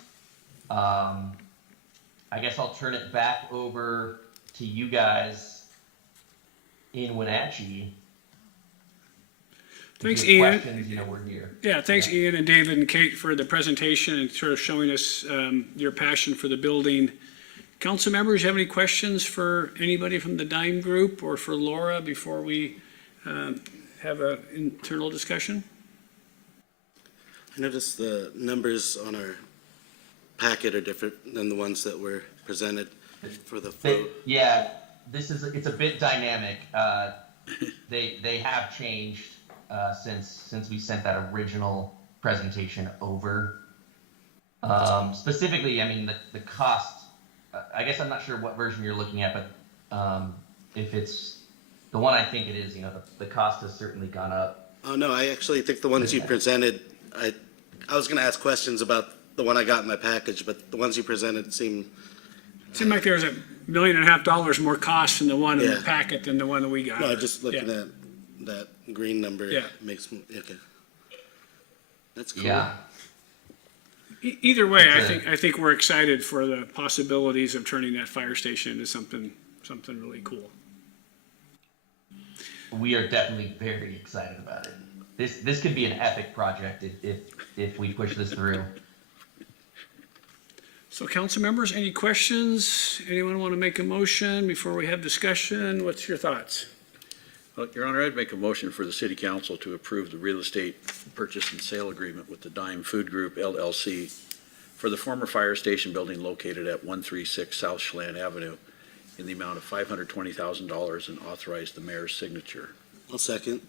I guess I'll turn it back over to you guys in Wenatchee. Thanks, If you have Ian. questions, we're here. Yeah, thanks, Ian and David and Kate, for the presentation and sort of showing us your passion for the building. Council members, have any questions for anybody from the Dime Group or for Laura before we have an internal discussion? I noticed the numbers on our packet are different than the ones that were presented for the flow. Yeah, it's a bit dynamic. They have changed since we sent that original presentation over. Specifically, the cost. I guess I'm not sure what version you're looking at, but if it's the one I think it is, the cost has certainly gone up. Oh, no, I actually think the ones you presented, I was going to ask questions about the one I got in my package, but the ones you presented seemed Seemed like there was $1.5 million more cost in the one in the Yeah. packet than the one that we got. No, just looking Yeah. at that green number Yeah. makes me, okay. That's cool. Yeah. Either way, It's I think we're excited for the possibilities of turning that fire station into something really cool. We are definitely very excited about it. This could be an epic project if we push this through. So council members, any questions? Anyone want to make a motion before we have discussion? What's your thoughts? Well, Your Honor, I'd make a motion for the city council to approve the real estate purchase and sale agreement with the Dime Food Group LLC for the former fire station building located at 136 South Chelan Avenue in the amount of $520,000 and authorize the mayor's signature. I'll second.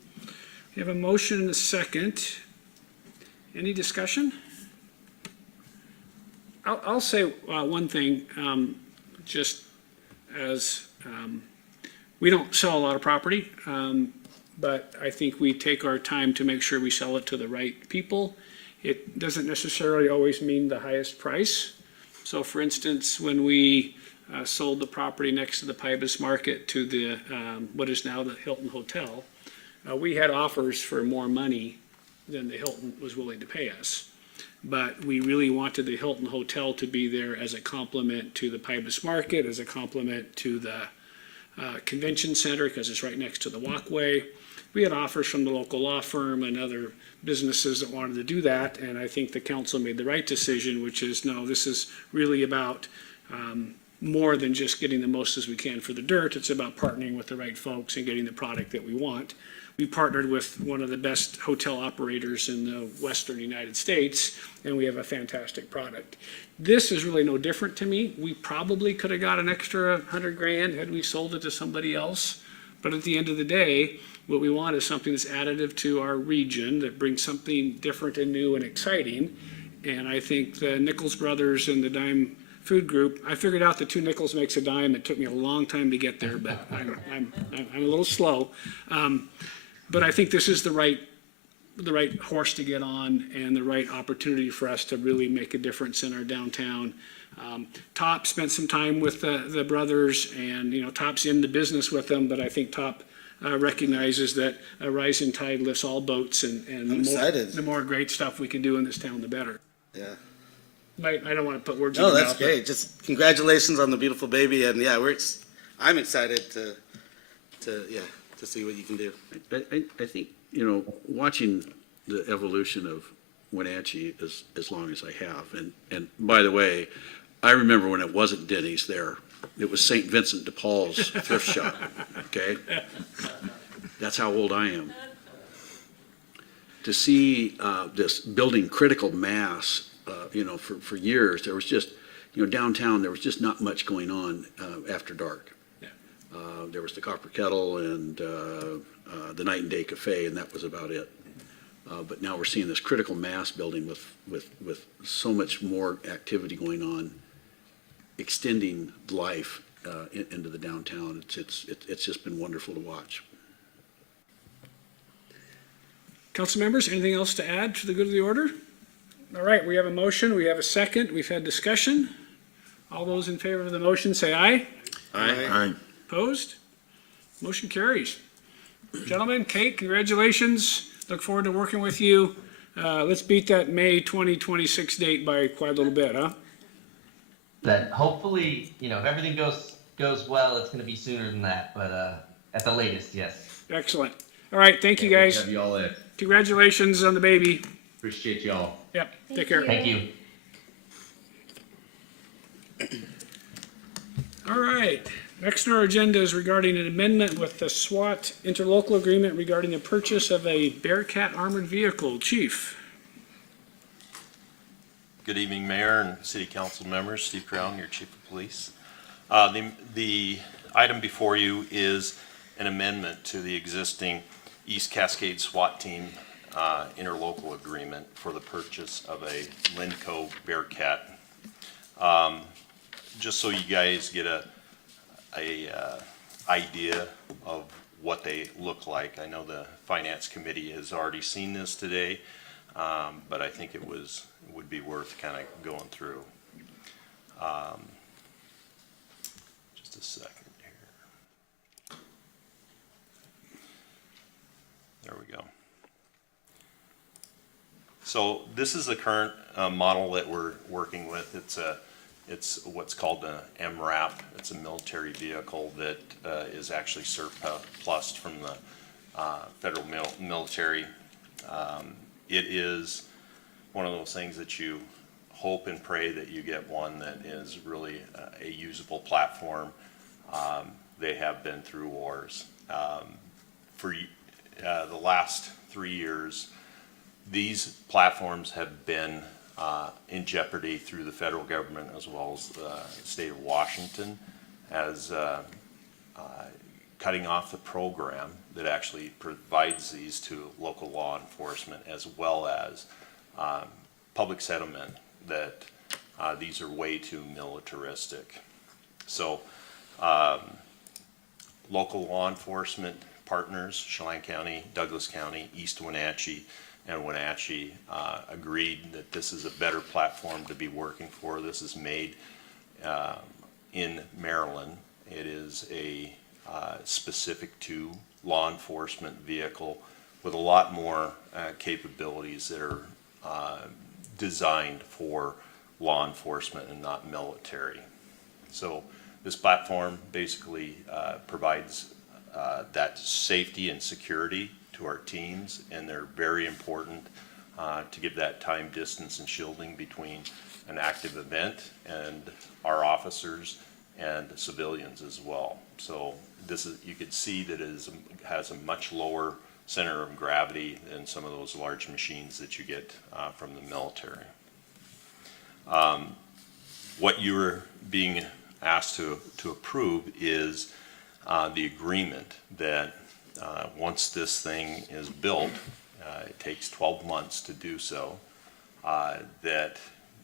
We have a motion and a second. Any discussion? I'll say one thing, just as we don't sell a lot of property, but I think we take our time to make sure we sell it to the right people. It doesn't necessarily always mean the highest price. So for instance, when we sold the property next to the Pybus Market to the what is now the Hilton Hotel, we had offers for more money than the Hilton was willing to pay us. But we really wanted the Hilton Hotel to be there as a complement to the Pybus Market, as a complement to the convention center, because it's right next to the walkway. We had offers from the local law firm and other businesses that wanted to do that, and I think the council made the right decision, which is, no, this is really about more than just getting the most as we can for the dirt. It's about partnering with the right folks and getting the product that we want. We partnered with one of the best hotel operators in the Western United States, and we have a fantastic product. This is really no different to me. We probably could have got an extra $100,000 had we sold it to somebody else. But at the end of the day, what we want is something that's additive to our region, that brings something different and new and exciting. And I think the Nichols Brothers and the Dime Food Group, I figured out that 2 nickels makes a dime. It took me a long time to get there, but I'm a little slow. But I think this is the right horse to get on and the right opportunity for us to really make a difference in our downtown. Top spent some time with the brothers, and Top's in the business with them, but I think Top recognizes that a rising tide lifts all boats, and the more great stuff we can do in this town, the better. Yeah. I don't want to put words in No, your mouth. that's great. Just congratulations on the beautiful baby, and yeah, I'm excited to see what you can do. I think, watching the evolution of Wenatchee as long as I have, and by the way, I remember when it wasn't Denny's there. It was St. Vincent de Paul's thrift shop, okay? That's how old I am. To see this building critical mass, for years, there was just, downtown, there was just not much going on after dark. There was the Copper Kettle and the Night and Day Cafe, and that was about it. But now we're seeing this critical mass building with so much more activity going on, extending life into the downtown. It's just been wonderful to watch. Council members, anything else to add to the good of the order? All right, we have a motion, we have a second, we've had discussion. All those in favor of the motion say aye. Aye. Opposed? Motion carries. Gentlemen, Kate, congratulations. Look forward to working with you. Let's beat that May 2026 date by quite a little bit, huh? That hopefully, if everything goes well, it's going to be sooner than that, but at the latest, yes. Excellent. All right, thank you Good to guys. have you all in. Congratulations on the baby. Appreciate y'all. Yep, take care. Thank you. All right, next on our agenda is regarding an amendment with the SWAT interlocal agreement regarding the purchase of a Bearcat armored vehicle. Chief. Good evening, Mayor and City Council members. Steve Crown, your Chief of Police. The item before you is an amendment to the existing East Cascade SWAT team interlocal agreement for the purchase of a Linco Bearcat. Just so you guys get a idea of what they look like. I know the Finance Committee has already seen this today, but I think it would be worth kind of going through. Just a second here. There we go. So this is the current model that we're working with. It's what's called an MRAP. It's a military vehicle that is actually surplused from the federal military. It is one of those things that you hope and pray that you get one that is really a usable platform. They have been through wars. For the last 3 years, these platforms have been in jeopardy through the federal government as well as the state of Washington as cutting off the program that actually provides these to local law enforcement, as well as public sentiment that these are way too militaristic. So local law enforcement partners, Chelan County, Douglas County, East Wenatchee, and Wenatchee agreed that this is a better platform to be working for. This is made in Maryland. It is a specific to law enforcement vehicle with a lot more capabilities that are designed for law enforcement and not military. So this platform basically provides that safety and security to our teams, and they're very important to give that time, distance, and shielding between an active event and our officers and civilians as well. So this is, you can see that it has a much lower center of gravity than some of those large machines that you get from the military. What you're being asked to approve is the agreement that once this thing is built, it takes 12 months to do so, that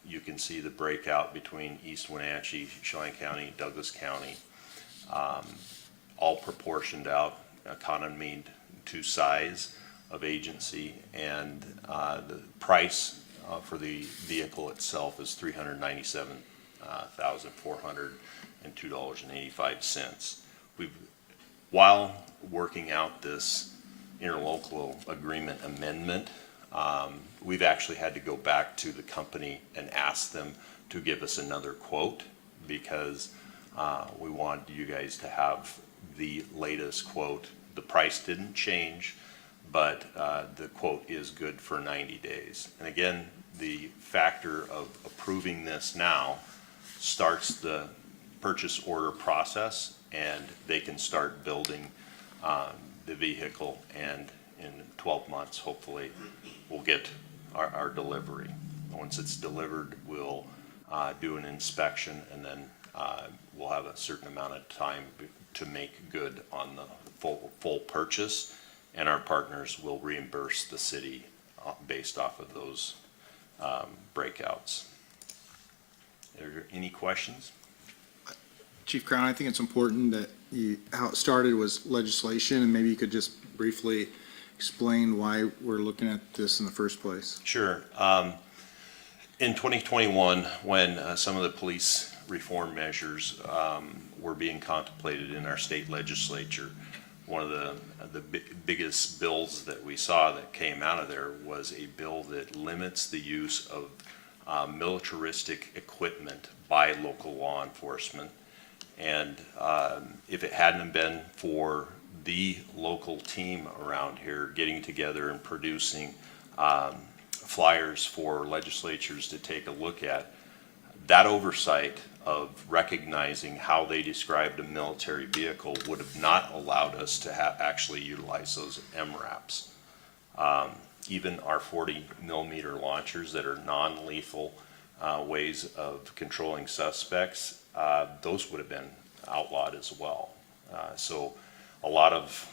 you can see the breakout between East Wenatchee, Chelan County, Douglas County, all proportioned out, economy to size of agency, and the price for the vehicle itself is $397,402.85. While working out this interlocal agreement amendment, we've actually had to go back to the company and ask them to give us another quote, because we wanted you guys to have the latest quote. The price didn't change, but the quote is good for 90 days. And again, the factor of approving this now starts the purchase order process, and they can start building the vehicle, and in 12 months, hopefully, we'll get our delivery. Once it's delivered, we'll do an inspection, and then we'll have a certain amount of time to make good on the full purchase, and our partners will reimburse the city based off of those breakouts. Are there any questions? Chief Crown, I think it's important that how it started was legislation, and maybe you could just briefly explain why we're looking at this in the first place. Sure. In 2021, when some of the police reform measures were being contemplated in our state legislature, one of the biggest bills that we saw that came out of there was a bill that limits the use of militaristic equipment by local law enforcement. And if it hadn't been for the local team around here getting together and producing flyers for legislatures to take a look at, that oversight of recognizing how they described a military vehicle would have not allowed us to actually utilize those MRAPs. Even our 40 millimeter launchers that are non-lethal ways of controlling suspects, those would have been outlawed as well. So a lot of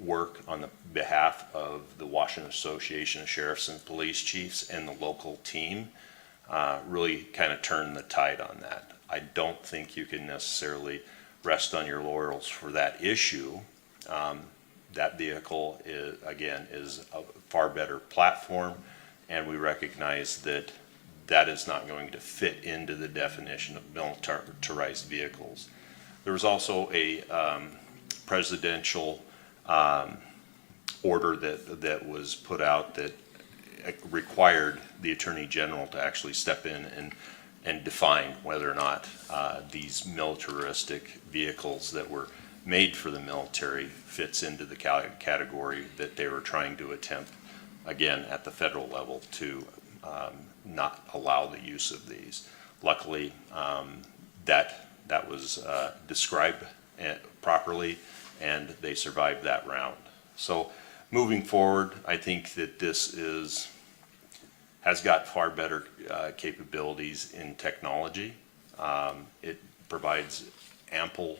work on the behalf of the Washington Association of Sheriffs and Police Chiefs and the local team really kind of turned the tide on that. I don't think you can necessarily rest on your laurels for that issue. That vehicle is a far better platform, and we recognize that that is not going to fit into the definition of militarized vehicles. There was also a presidential order that was put out that required the Attorney General to actually step in and define whether or not these militaristic vehicles that were made for the military fits into the category that they were trying to attempt, again, at the federal level to not allow the use of these. Luckily, that was described properly, and they survived that round. So moving forward, I think that this has got far better capabilities in technology. It provides ample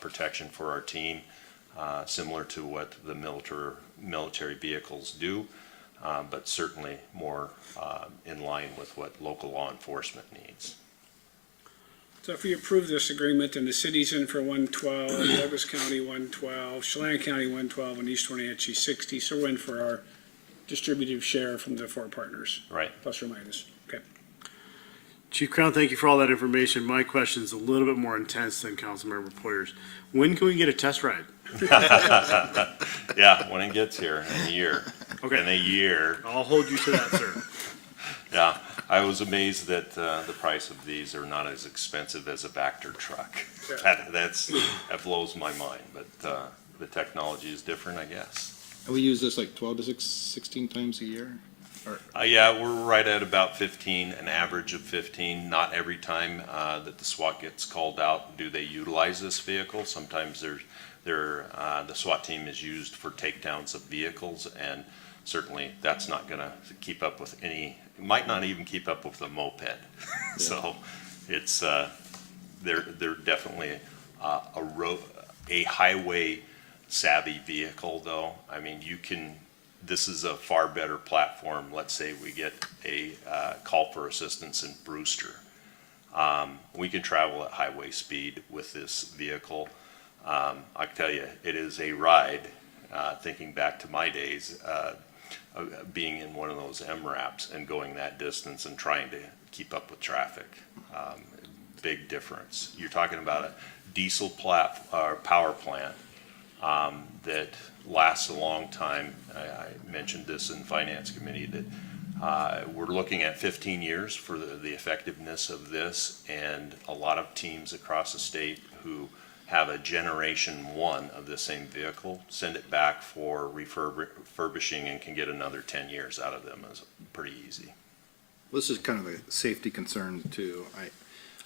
protection for our team, similar to what the military vehicles do, but certainly more in line with what local law enforcement needs. So if we approve this agreement, and the city's in for 112, Douglas County 112, Chelan County 112, and East Wenatchee 60, so we're in for our distributive share from the four partners. Right. Plus or minus, okay. Chief Crown, thank you for all that information. My question is a little bit more intense than Councilmember Poyer's. When can we get a test ride? Yeah, when it gets here in a year. Okay. In a year. I'll hold you to that, sir. Yeah, I was amazed that the price of these are not as expensive as a Vector truck. That blows my mind, but the technology is different, I guess. And we use this like 12 to 16 times a year? Yeah, we're right at about 15, an average of 15. Not every time that the SWAT gets called out do they utilize this vehicle. Sometimes the SWAT team is used for takedowns of vehicles, and certainly that's not going to keep up with might not even keep up with the moped. Yeah. So it's they're definitely a highway savvy vehicle, though. I mean, this is a far better platform. Let's say we get a call for assistance in Brewster. We can travel at highway speed with this vehicle. I can tell you, it is a ride, thinking back to my days, being in one of those MRAPs and going that distance and trying to keep up with traffic. Big difference. You're talking about a diesel power plant that lasts a long time. I mentioned this in Finance Committee that we're looking at 15 years for the effectiveness of this, and a lot of teams across the state who have a generation 1 of the same vehicle send it back for refurbishing and can get another 10 years out of them. Is pretty easy. This is kind of a safety concern too,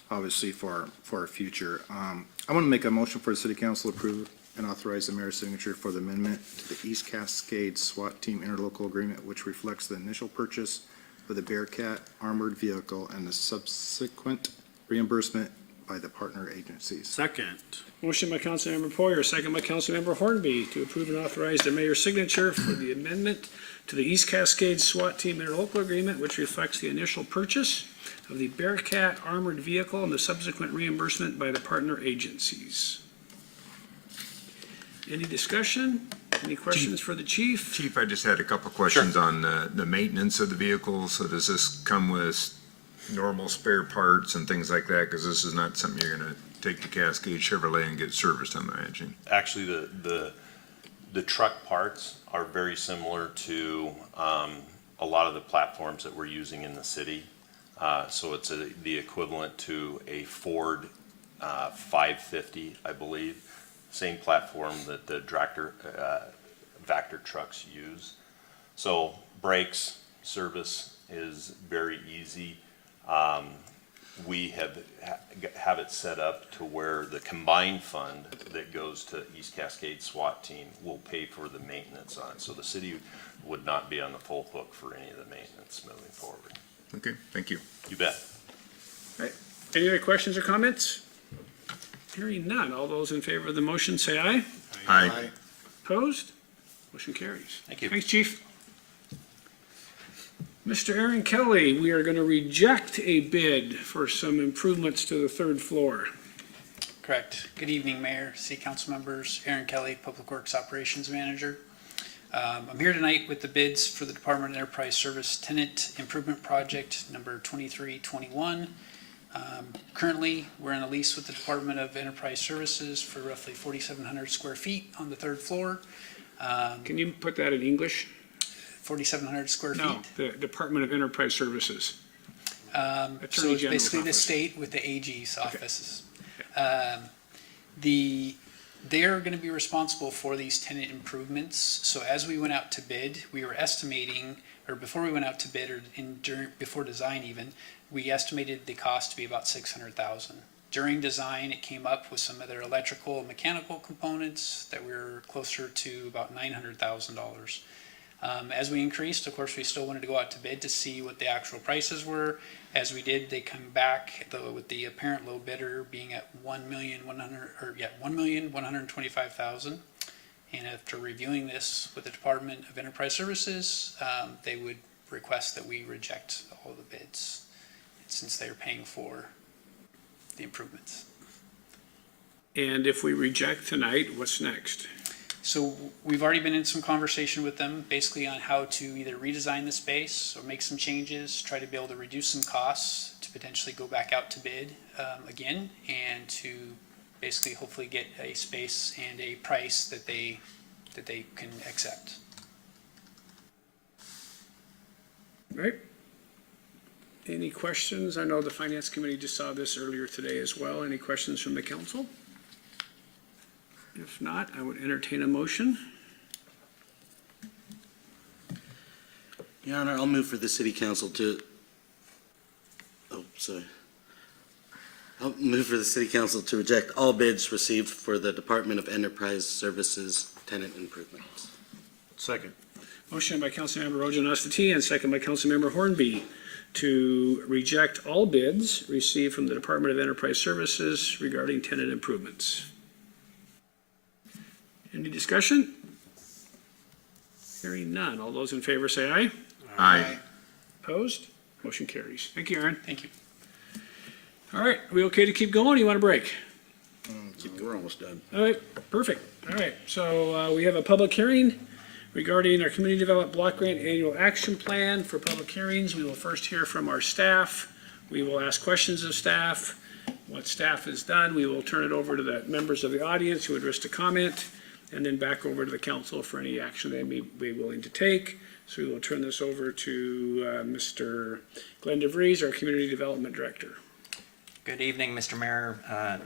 obviously for our future. I want to make a motion for the city council to approve and authorize the mayor's signature for the amendment to the East Cascade SWAT Team interlocal agreement, which reflects the initial purchase for the Bearcat armored vehicle and the subsequent reimbursement by the partner agencies. Second. Motion by Councilmember Poyer, second by Councilmember Hornby to approve and authorize the mayor's signature for the amendment to the East Cascade SWAT Team interlocal agreement, which reflects the initial purchase of the Bearcat armored vehicle and the subsequent reimbursement by the partner agencies. Any discussion? Any questions for the chief? Chief, I just had a couple questions on the maintenance of the vehicle. So does this come with normal spare parts and things like that? Because this is not something you're gonna take to Cascade Chevrolet and get serviced, I'm imagining. Actually, the truck parts are very similar to a lot of the platforms that we're using in the city. So it's the equivalent to a Ford 550, I believe. Same platform that the Vector trucks use. So brakes service is very easy. We have it set up to where the combined fund that goes to East Cascade SWAT Team will pay for the maintenance on it. So the city would not be on the full hook for any of the maintenance moving forward. Okay, thank you. You bet. All right. Any other questions or comments? Hearing none. All those in favor of the motion say aye. Aye. Opposed? Motion carries. Thank you. Thanks, chief. Mr. Aaron Kelly, we are going to reject a bid for some improvements to the third floor. Correct. Good evening, Mayor, City Council members, Aaron Kelly, Public Works Operations Manager. I'm here tonight with the bids for the Department of Enterprise Service Tenant Improvement Project number 2321. Currently, we're in a lease with the Department of Enterprise Services for roughly 4,700 square feet on the third floor. Can you put that in English? 4,700 square feet? No, the Department of Enterprise Services. So Attorney it's General's basically the office. state with the AG's offices. They're gonna be responsible for these tenant improvements. So as we went out to bid, we were estimating, or before we went out to bid, or before design even, we estimated the cost to be about 600,000. During design, it came up with some other electrical and mechanical components that were closer to about $900,000. As we increased, of course, we still wanted to go out to bid to see what the actual prices were. As we did, they come back with the apparent low bidder being at $1,125,000. And after reviewing this with the Department of Enterprise Services, they would request that we reject all the bids since they're paying for the improvements. And if we reject tonight, what's next? So we've already been in some conversation with them, basically on how to either redesign the space or make some changes, try to be able to reduce some costs to potentially go back out to bid again, and to basically hopefully get a space and a price that they can accept. Right? Any questions? I know the Finance Committee just saw this earlier today as well. Any questions from the council? If not, I would entertain a motion. Your Honor, I'll move for the city council to, I'll move for the city council to reject all bids received for the Department of Enterprise Services tenant improvements. Second. Motion by Councilmember Ojanasti and second by Councilmember Hornby to reject all bids received from the Department of Enterprise Services regarding tenant improvements. Any discussion? Hearing none. All those in favor say aye. Aye. Opposed? Motion carries. Thank you, Aaron. Thank you. All right, we okay to keep going? You want a break? We're almost done. All right, perfect. All right, so we have a public hearing regarding our Community Development Block Grant Annual Action Plan. For public hearings, we will first hear from our staff. We will ask questions of staff. Once staff is done, we will turn it over to the members of the audience who would wish to comment, and then back over to the council for any action they may be willing to take. So we will turn this over to Mr. Glenn DeVries, our Community Development Director. Good evening, Mr. Mayor,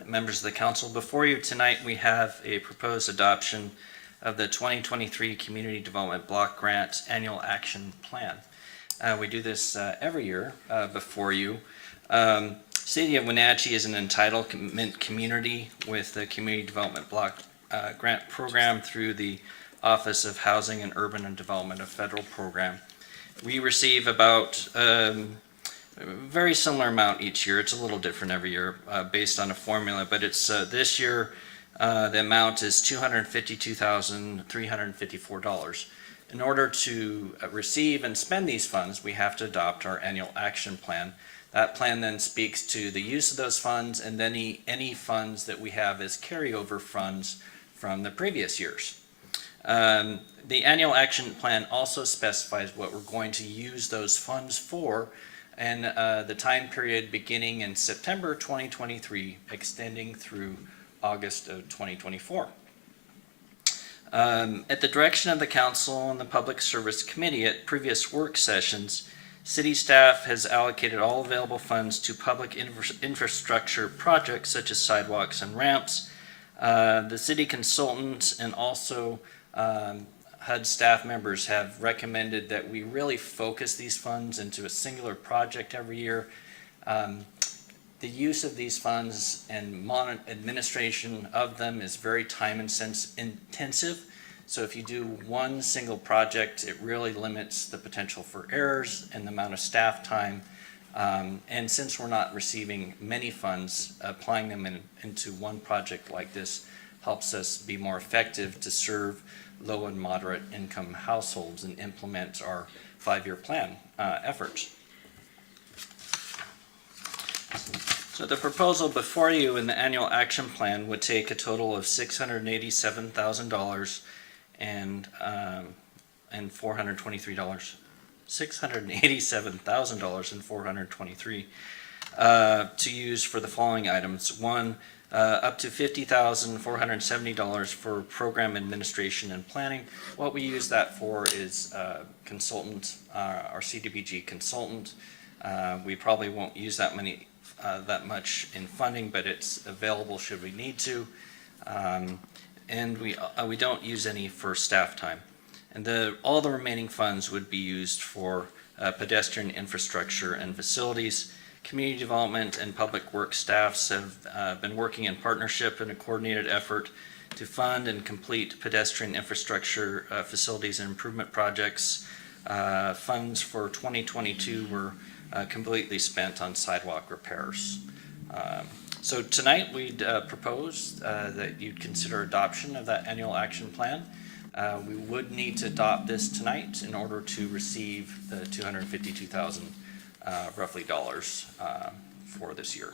members of the council. Before you tonight, we have a proposed adoption of the 2023 Community Development Block Grant Annual Action Plan. We do this every year before you. City of Wenatchee is an entitlement community with the Community Development Block Grant Program through the Office of Housing and Urban and Development, a federal program. We receive about a very similar amount each year. It's a little different every year based on a formula, but it's this year the amount is $252,354. In order to receive and spend these funds, we have to adopt our annual action plan. That plan then speaks to the use of those funds and then any funds that we have as carryover funds from the previous years. The annual action plan also specifies what we're going to use those funds for and the time period beginning in September 2023, extending through August of 2024. At the direction of the Council and the Public Service Committee at previous work sessions, City staff has allocated all available funds to public infrastructure projects such as sidewalks and ramps. The city consultants and also HUD staff members have recommended that we really focus these funds into a singular project every year. The use of these funds and administration of them is very time intensive. So if you do one single project, it really limits the potential for errors and the amount of staff time. And since we're not receiving many funds, applying them into one project like this helps us be more effective to serve low and moderate income households and implement our 5-year plan efforts. So the proposal before you in the annual action plan would take a total of $687,000 and $423. $687,000 and $423 to use for the following items. One, up to $50,470 for program administration and planning. What we use that for is consultant, our CDBG consultant. We probably won't use that much in funding, but it's available should we need to. And we don't use any for staff time. And all the remaining funds would be used for pedestrian infrastructure and facilities. Community development and public works staffs have been working in partnership in a coordinated effort to fund and complete pedestrian infrastructure facilities and improvement projects. Funds for 2022 were completely spent on sidewalk repairs. So tonight we'd propose that you'd consider adoption of that annual action plan. We would need to adopt this tonight in order to receive the $252,000 roughly dollars for this year.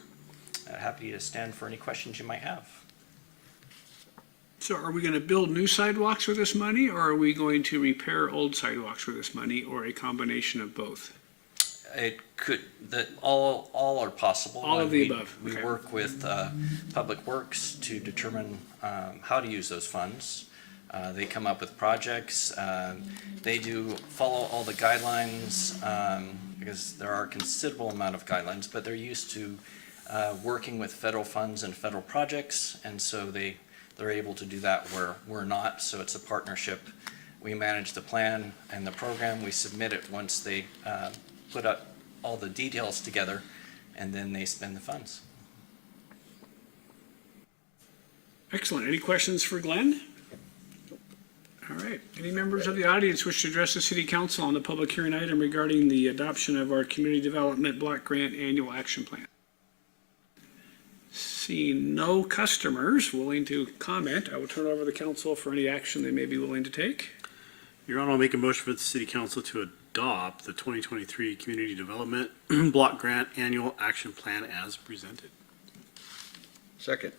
Happy to stand for any questions you might have. So are we gonna build new sidewalks with this money, or are we going to repair old sidewalks with this money, or a combination of both? It could, all are possible. All of the above, We okay. work with Public Works to determine how to use those funds. They come up with projects. They do follow all the guidelines because there are a considerable amount of guidelines, but they're used to working with federal funds and federal projects, and so they're able to do that where we're not. So it's a partnership. We manage the plan and the program. We submit it once they put up all the details together, and then they spend the funds. Excellent. Any questions for Glenn? All right. Any members of the audience wish to address the city council on the public hearing item regarding the adoption of our community development block grant annual action plan? Seeing no customers willing to comment, I will turn it over to the council for any action they may be willing to take. Your Honor, I'll make a motion for the city council to adopt the 2023 Community Development Block Grant Annual Action Plan as presented. Second.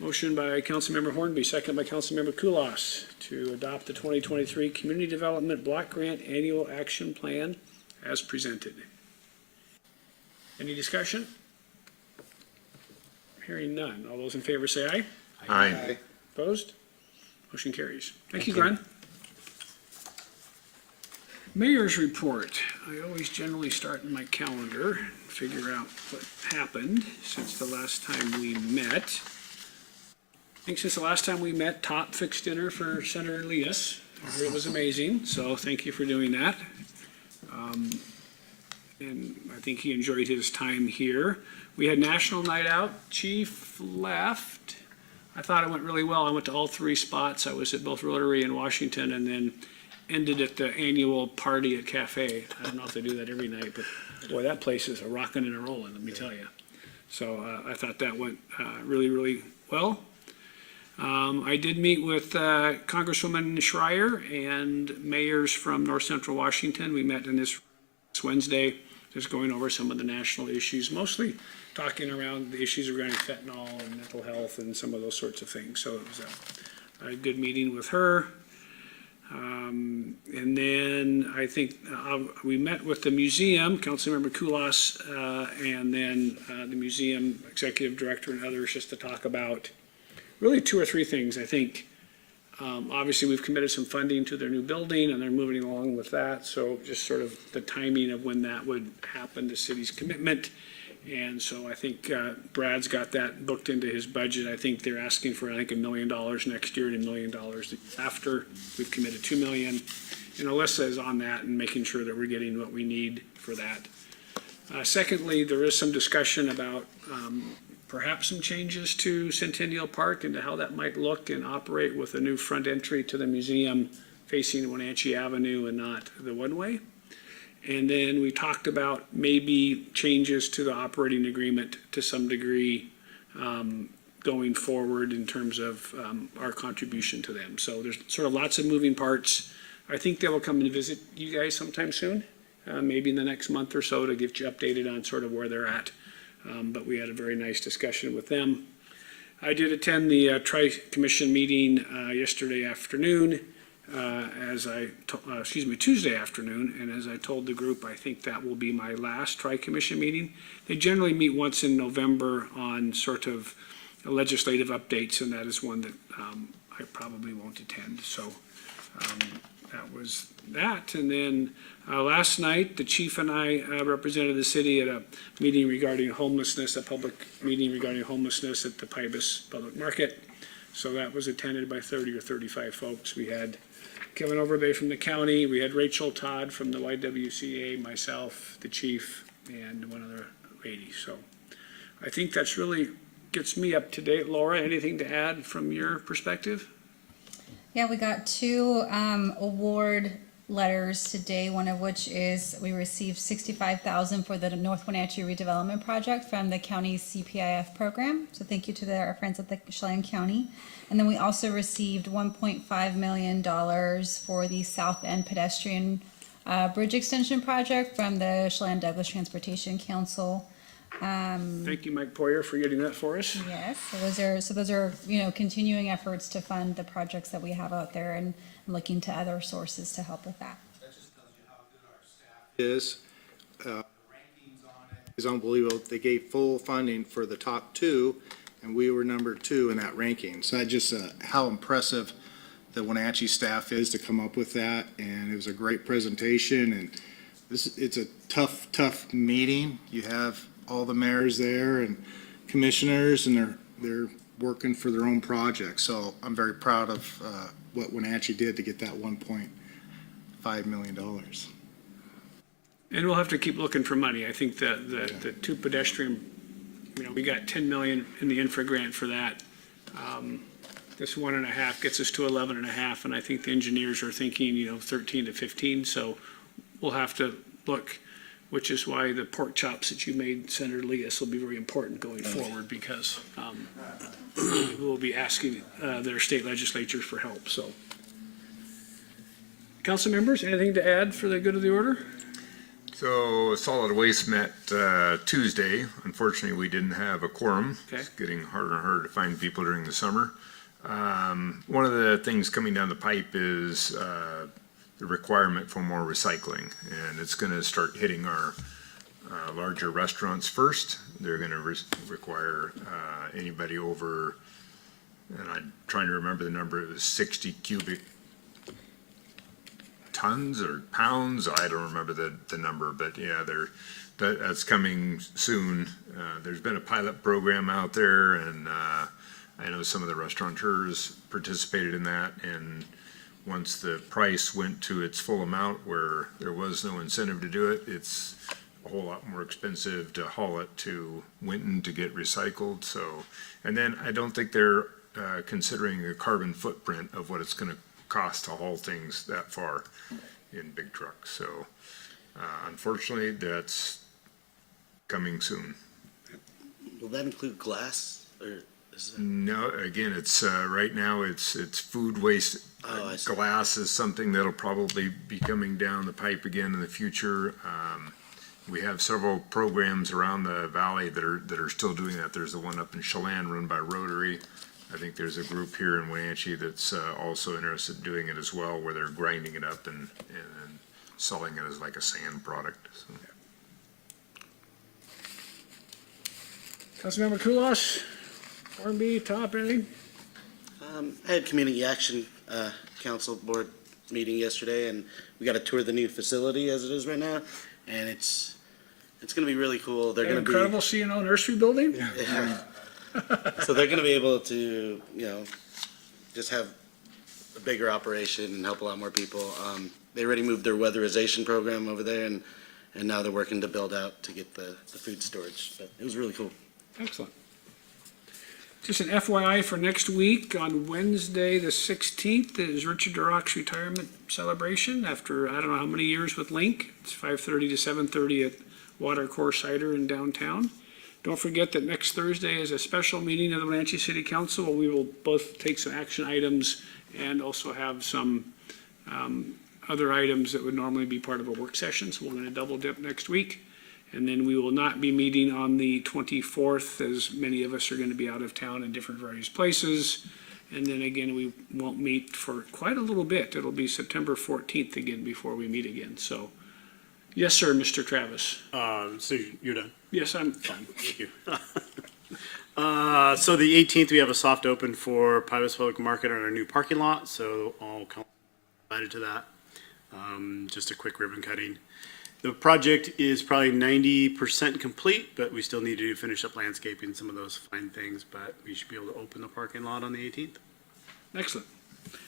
Motion by Councilmember Hornby, second by Councilmember Kulas to adopt the 2023 Community Development Block Grant Annual Action Plan as presented. Any discussion? Hearing none. All those in favor say aye. Aye. Opposed? Motion carries. Thank you, Glenn. Mayor's report. I always generally start in my calendar, figure out what happened since the last time we met. I think since the last time we met, Top fixed dinner for Senator Leas. It was amazing, so thank you for doing that. And I think he enjoyed his time here. We had National Night Out. Chief left. I thought it went really well. I went to all 3 spots. I was at both Rotary and Washington, and then ended at the annual party at Cafe. I don't know if they do that every night, but boy, that place is a rocking and a rolling, let me tell you. So I thought that went really, really well. I did meet with Congresswoman Schreier and mayors from North Central Washington. We met in this Wednesday, just going over some of the national issues, mostly talking around the issues regarding fentanyl and mental health and some of those sorts of things. So it was a good meeting with her. And then I think we met with the museum, Councilmember Kulas, and then the museum executive director and others, just to talk about really two or three things. I think obviously we've committed some funding to their new building and they're moving along with that. So just sort of the timing of when that would happen, the city's commitment. And so I think Brad's got that booked into his budget. I think they're asking for, $1 million next year and $1 million after. We've committed $2 million. And Alyssa is on that and making sure that we're getting what we need for that. Secondly, there is some discussion about perhaps some changes to Centennial Park and to how that might look and operate with a new front entry to the museum facing Wenatchee Avenue and not the one-way. And then we talked about maybe changes to the operating agreement to some degree going forward in terms of our contribution to them. So there's sort of lots of moving parts. I think they will come and visit you guys sometime soon, maybe in the next month or so, to get you updated on sort of where they're at. But we had a very nice discussion with them. I did attend the Tri-Commission meeting yesterday afternoon. Tuesday afternoon, and as I told the group, I think that will be my last Tri-Commission meeting. They generally meet once in November on sort of legislative updates, and that is one that I probably won't attend. So that was that. And then last night, the chief and I represented the city at a meeting regarding homelessness, a public meeting regarding homelessness at the Pybus Public Market. So that was attended by 30 or 35 folks. We had Kevin Overbay from the county, we had Rachel Todd from the YWCA, myself, the chief, and one other lady. So I think that's really gets me up to date. Laura, anything to add from your perspective? Yeah, we got two award letters today, one of which is we received $65,000 for the North Wenatchee redevelopment project from the county's CPIF program. So thank you to our friends at the Chelan County. And then we also received $1.5 million for the South End pedestrian bridge extension project from the Chelan Douglas Transportation Council. Thank you, Mike Poyer, for getting that for us. Yes, so those are continuing efforts to fund the projects that we have out there and looking to other sources to help with that. That just tells you how good our staff is. The rankings on it is unbelievable. They gave full funding for the top two, and we were number 2 in that ranking. So that just how impressive the Wenatchee staff is to come up with that. And it was a great presentation. And it's a tough meeting. You have all the mayors there and commissioners, and they're working for their own projects. So I'm very proud of what Wenatchee did to get that $1.5 million. And we'll have to keep looking for money. I think the two pedestrian, we got 10 million in the infra grant for that. This 1.5 gets us to 11.5, and I think the engineers are thinking, 13 to 15. So we'll have to look, which is why the pork chops that you made, Senator Leas, will be very important going forward, because we'll be asking their state legislatures for help. So, council members, anything to add for the good of the order? So solid waste met Tuesday. Unfortunately, we didn't have a quorum. Okay. It's getting harder and harder to find people during the summer. One of the things coming down the pipe is the requirement for more recycling, and it's going to start hitting our larger restaurants first. They're going to require anybody over, and I'm trying to remember the number, it was 60 cubic tons or pounds. I don't remember the number, but yeah, that's coming soon. There's been a pilot program out there, and I know some of the restaurateurs participated in that, and once the price went to its full amount where there was no incentive to do it, it's a whole lot more expensive to haul it to Winton to get recycled. So, and then I don't think they're considering the carbon footprint of what it's going to cost to haul things that far in big trucks. So unfortunately, that's coming soon. Will that include glass or No, again, it's, right now, it's food waste. Oh, I see. Glass is something that'll probably be coming down the pipe again in the future. We have several programs around the valley that are still doing that. There's the one up in Chelan run by Rotary. I think there's a group here in Wenatchee that's also interested in doing it as well, where they're grinding it up and selling it as like a sand product. So. Councilmember Kulas, Hornby, Top, anything? I had Community Action Council Board meeting yesterday, and we got to tour the new facility as it is right now, and it's going to be really cool. They're An going to be incredible C&O nursery building? so they're going to be able to, just have a bigger operation and help a lot more people. They already moved their weatherization program over there, and now they're working to build out to get the food storage. But it was really cool. Excellent. Just an FYI for next week, on Wednesday, the 16th, is Richard Durock's retirement celebration after I don't know how many years with Link. It's 5:30 to 7:30 at Watercourse Cider in downtown. Don't forget that next Thursday is a special meeting of the Wenatchee City Council, where we will both take some action items and also have some other items that would normally be part of a work session, so we're going to double dip next week. And then we will not be meeting on the 24th, as many of us are going to be out of town in different various places. And then again, we won't meet for quite a little bit. It'll be September 14th again before we meet again. So, yes, sir, Mr. Travis. So you're done. Yes, I'm fine. Thank you. So the 18th, we have a soft open for Pybus Public Market on our new parking lot, so I'll come invited to that. Just a quick ribbon cutting. The project is probably 90% complete, but we still need to finish up landscaping, some of those fine things, but we should be able to open the parking lot on the 18th. Excellent.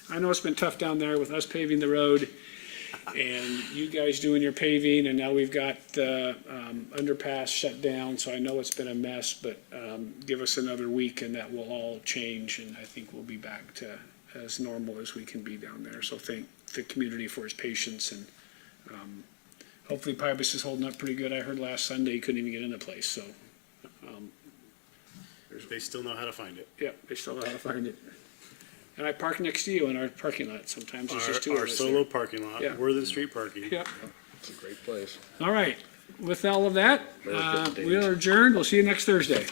I know it's been tough down there with us paving the road and you guys doing your paving, and now we've got the underpass shut down, so I know it's been a mess, but give us another week and that will all change, and I think we'll be back to as normal as we can be down there. So thank the community for its patience, and hopefully Pybus is holding up pretty good. I heard last Sunday he couldn't even get in the place, so. They still know how to find it. Yep, they still know how to find it. And I park next to you in our parking lot sometimes. There's just two of Our us solo there. parking lot, Yeah. Worthing Street parking. Yep. It's a great place. All right. With all of that, we are adjourned. We'll see you next Thursday.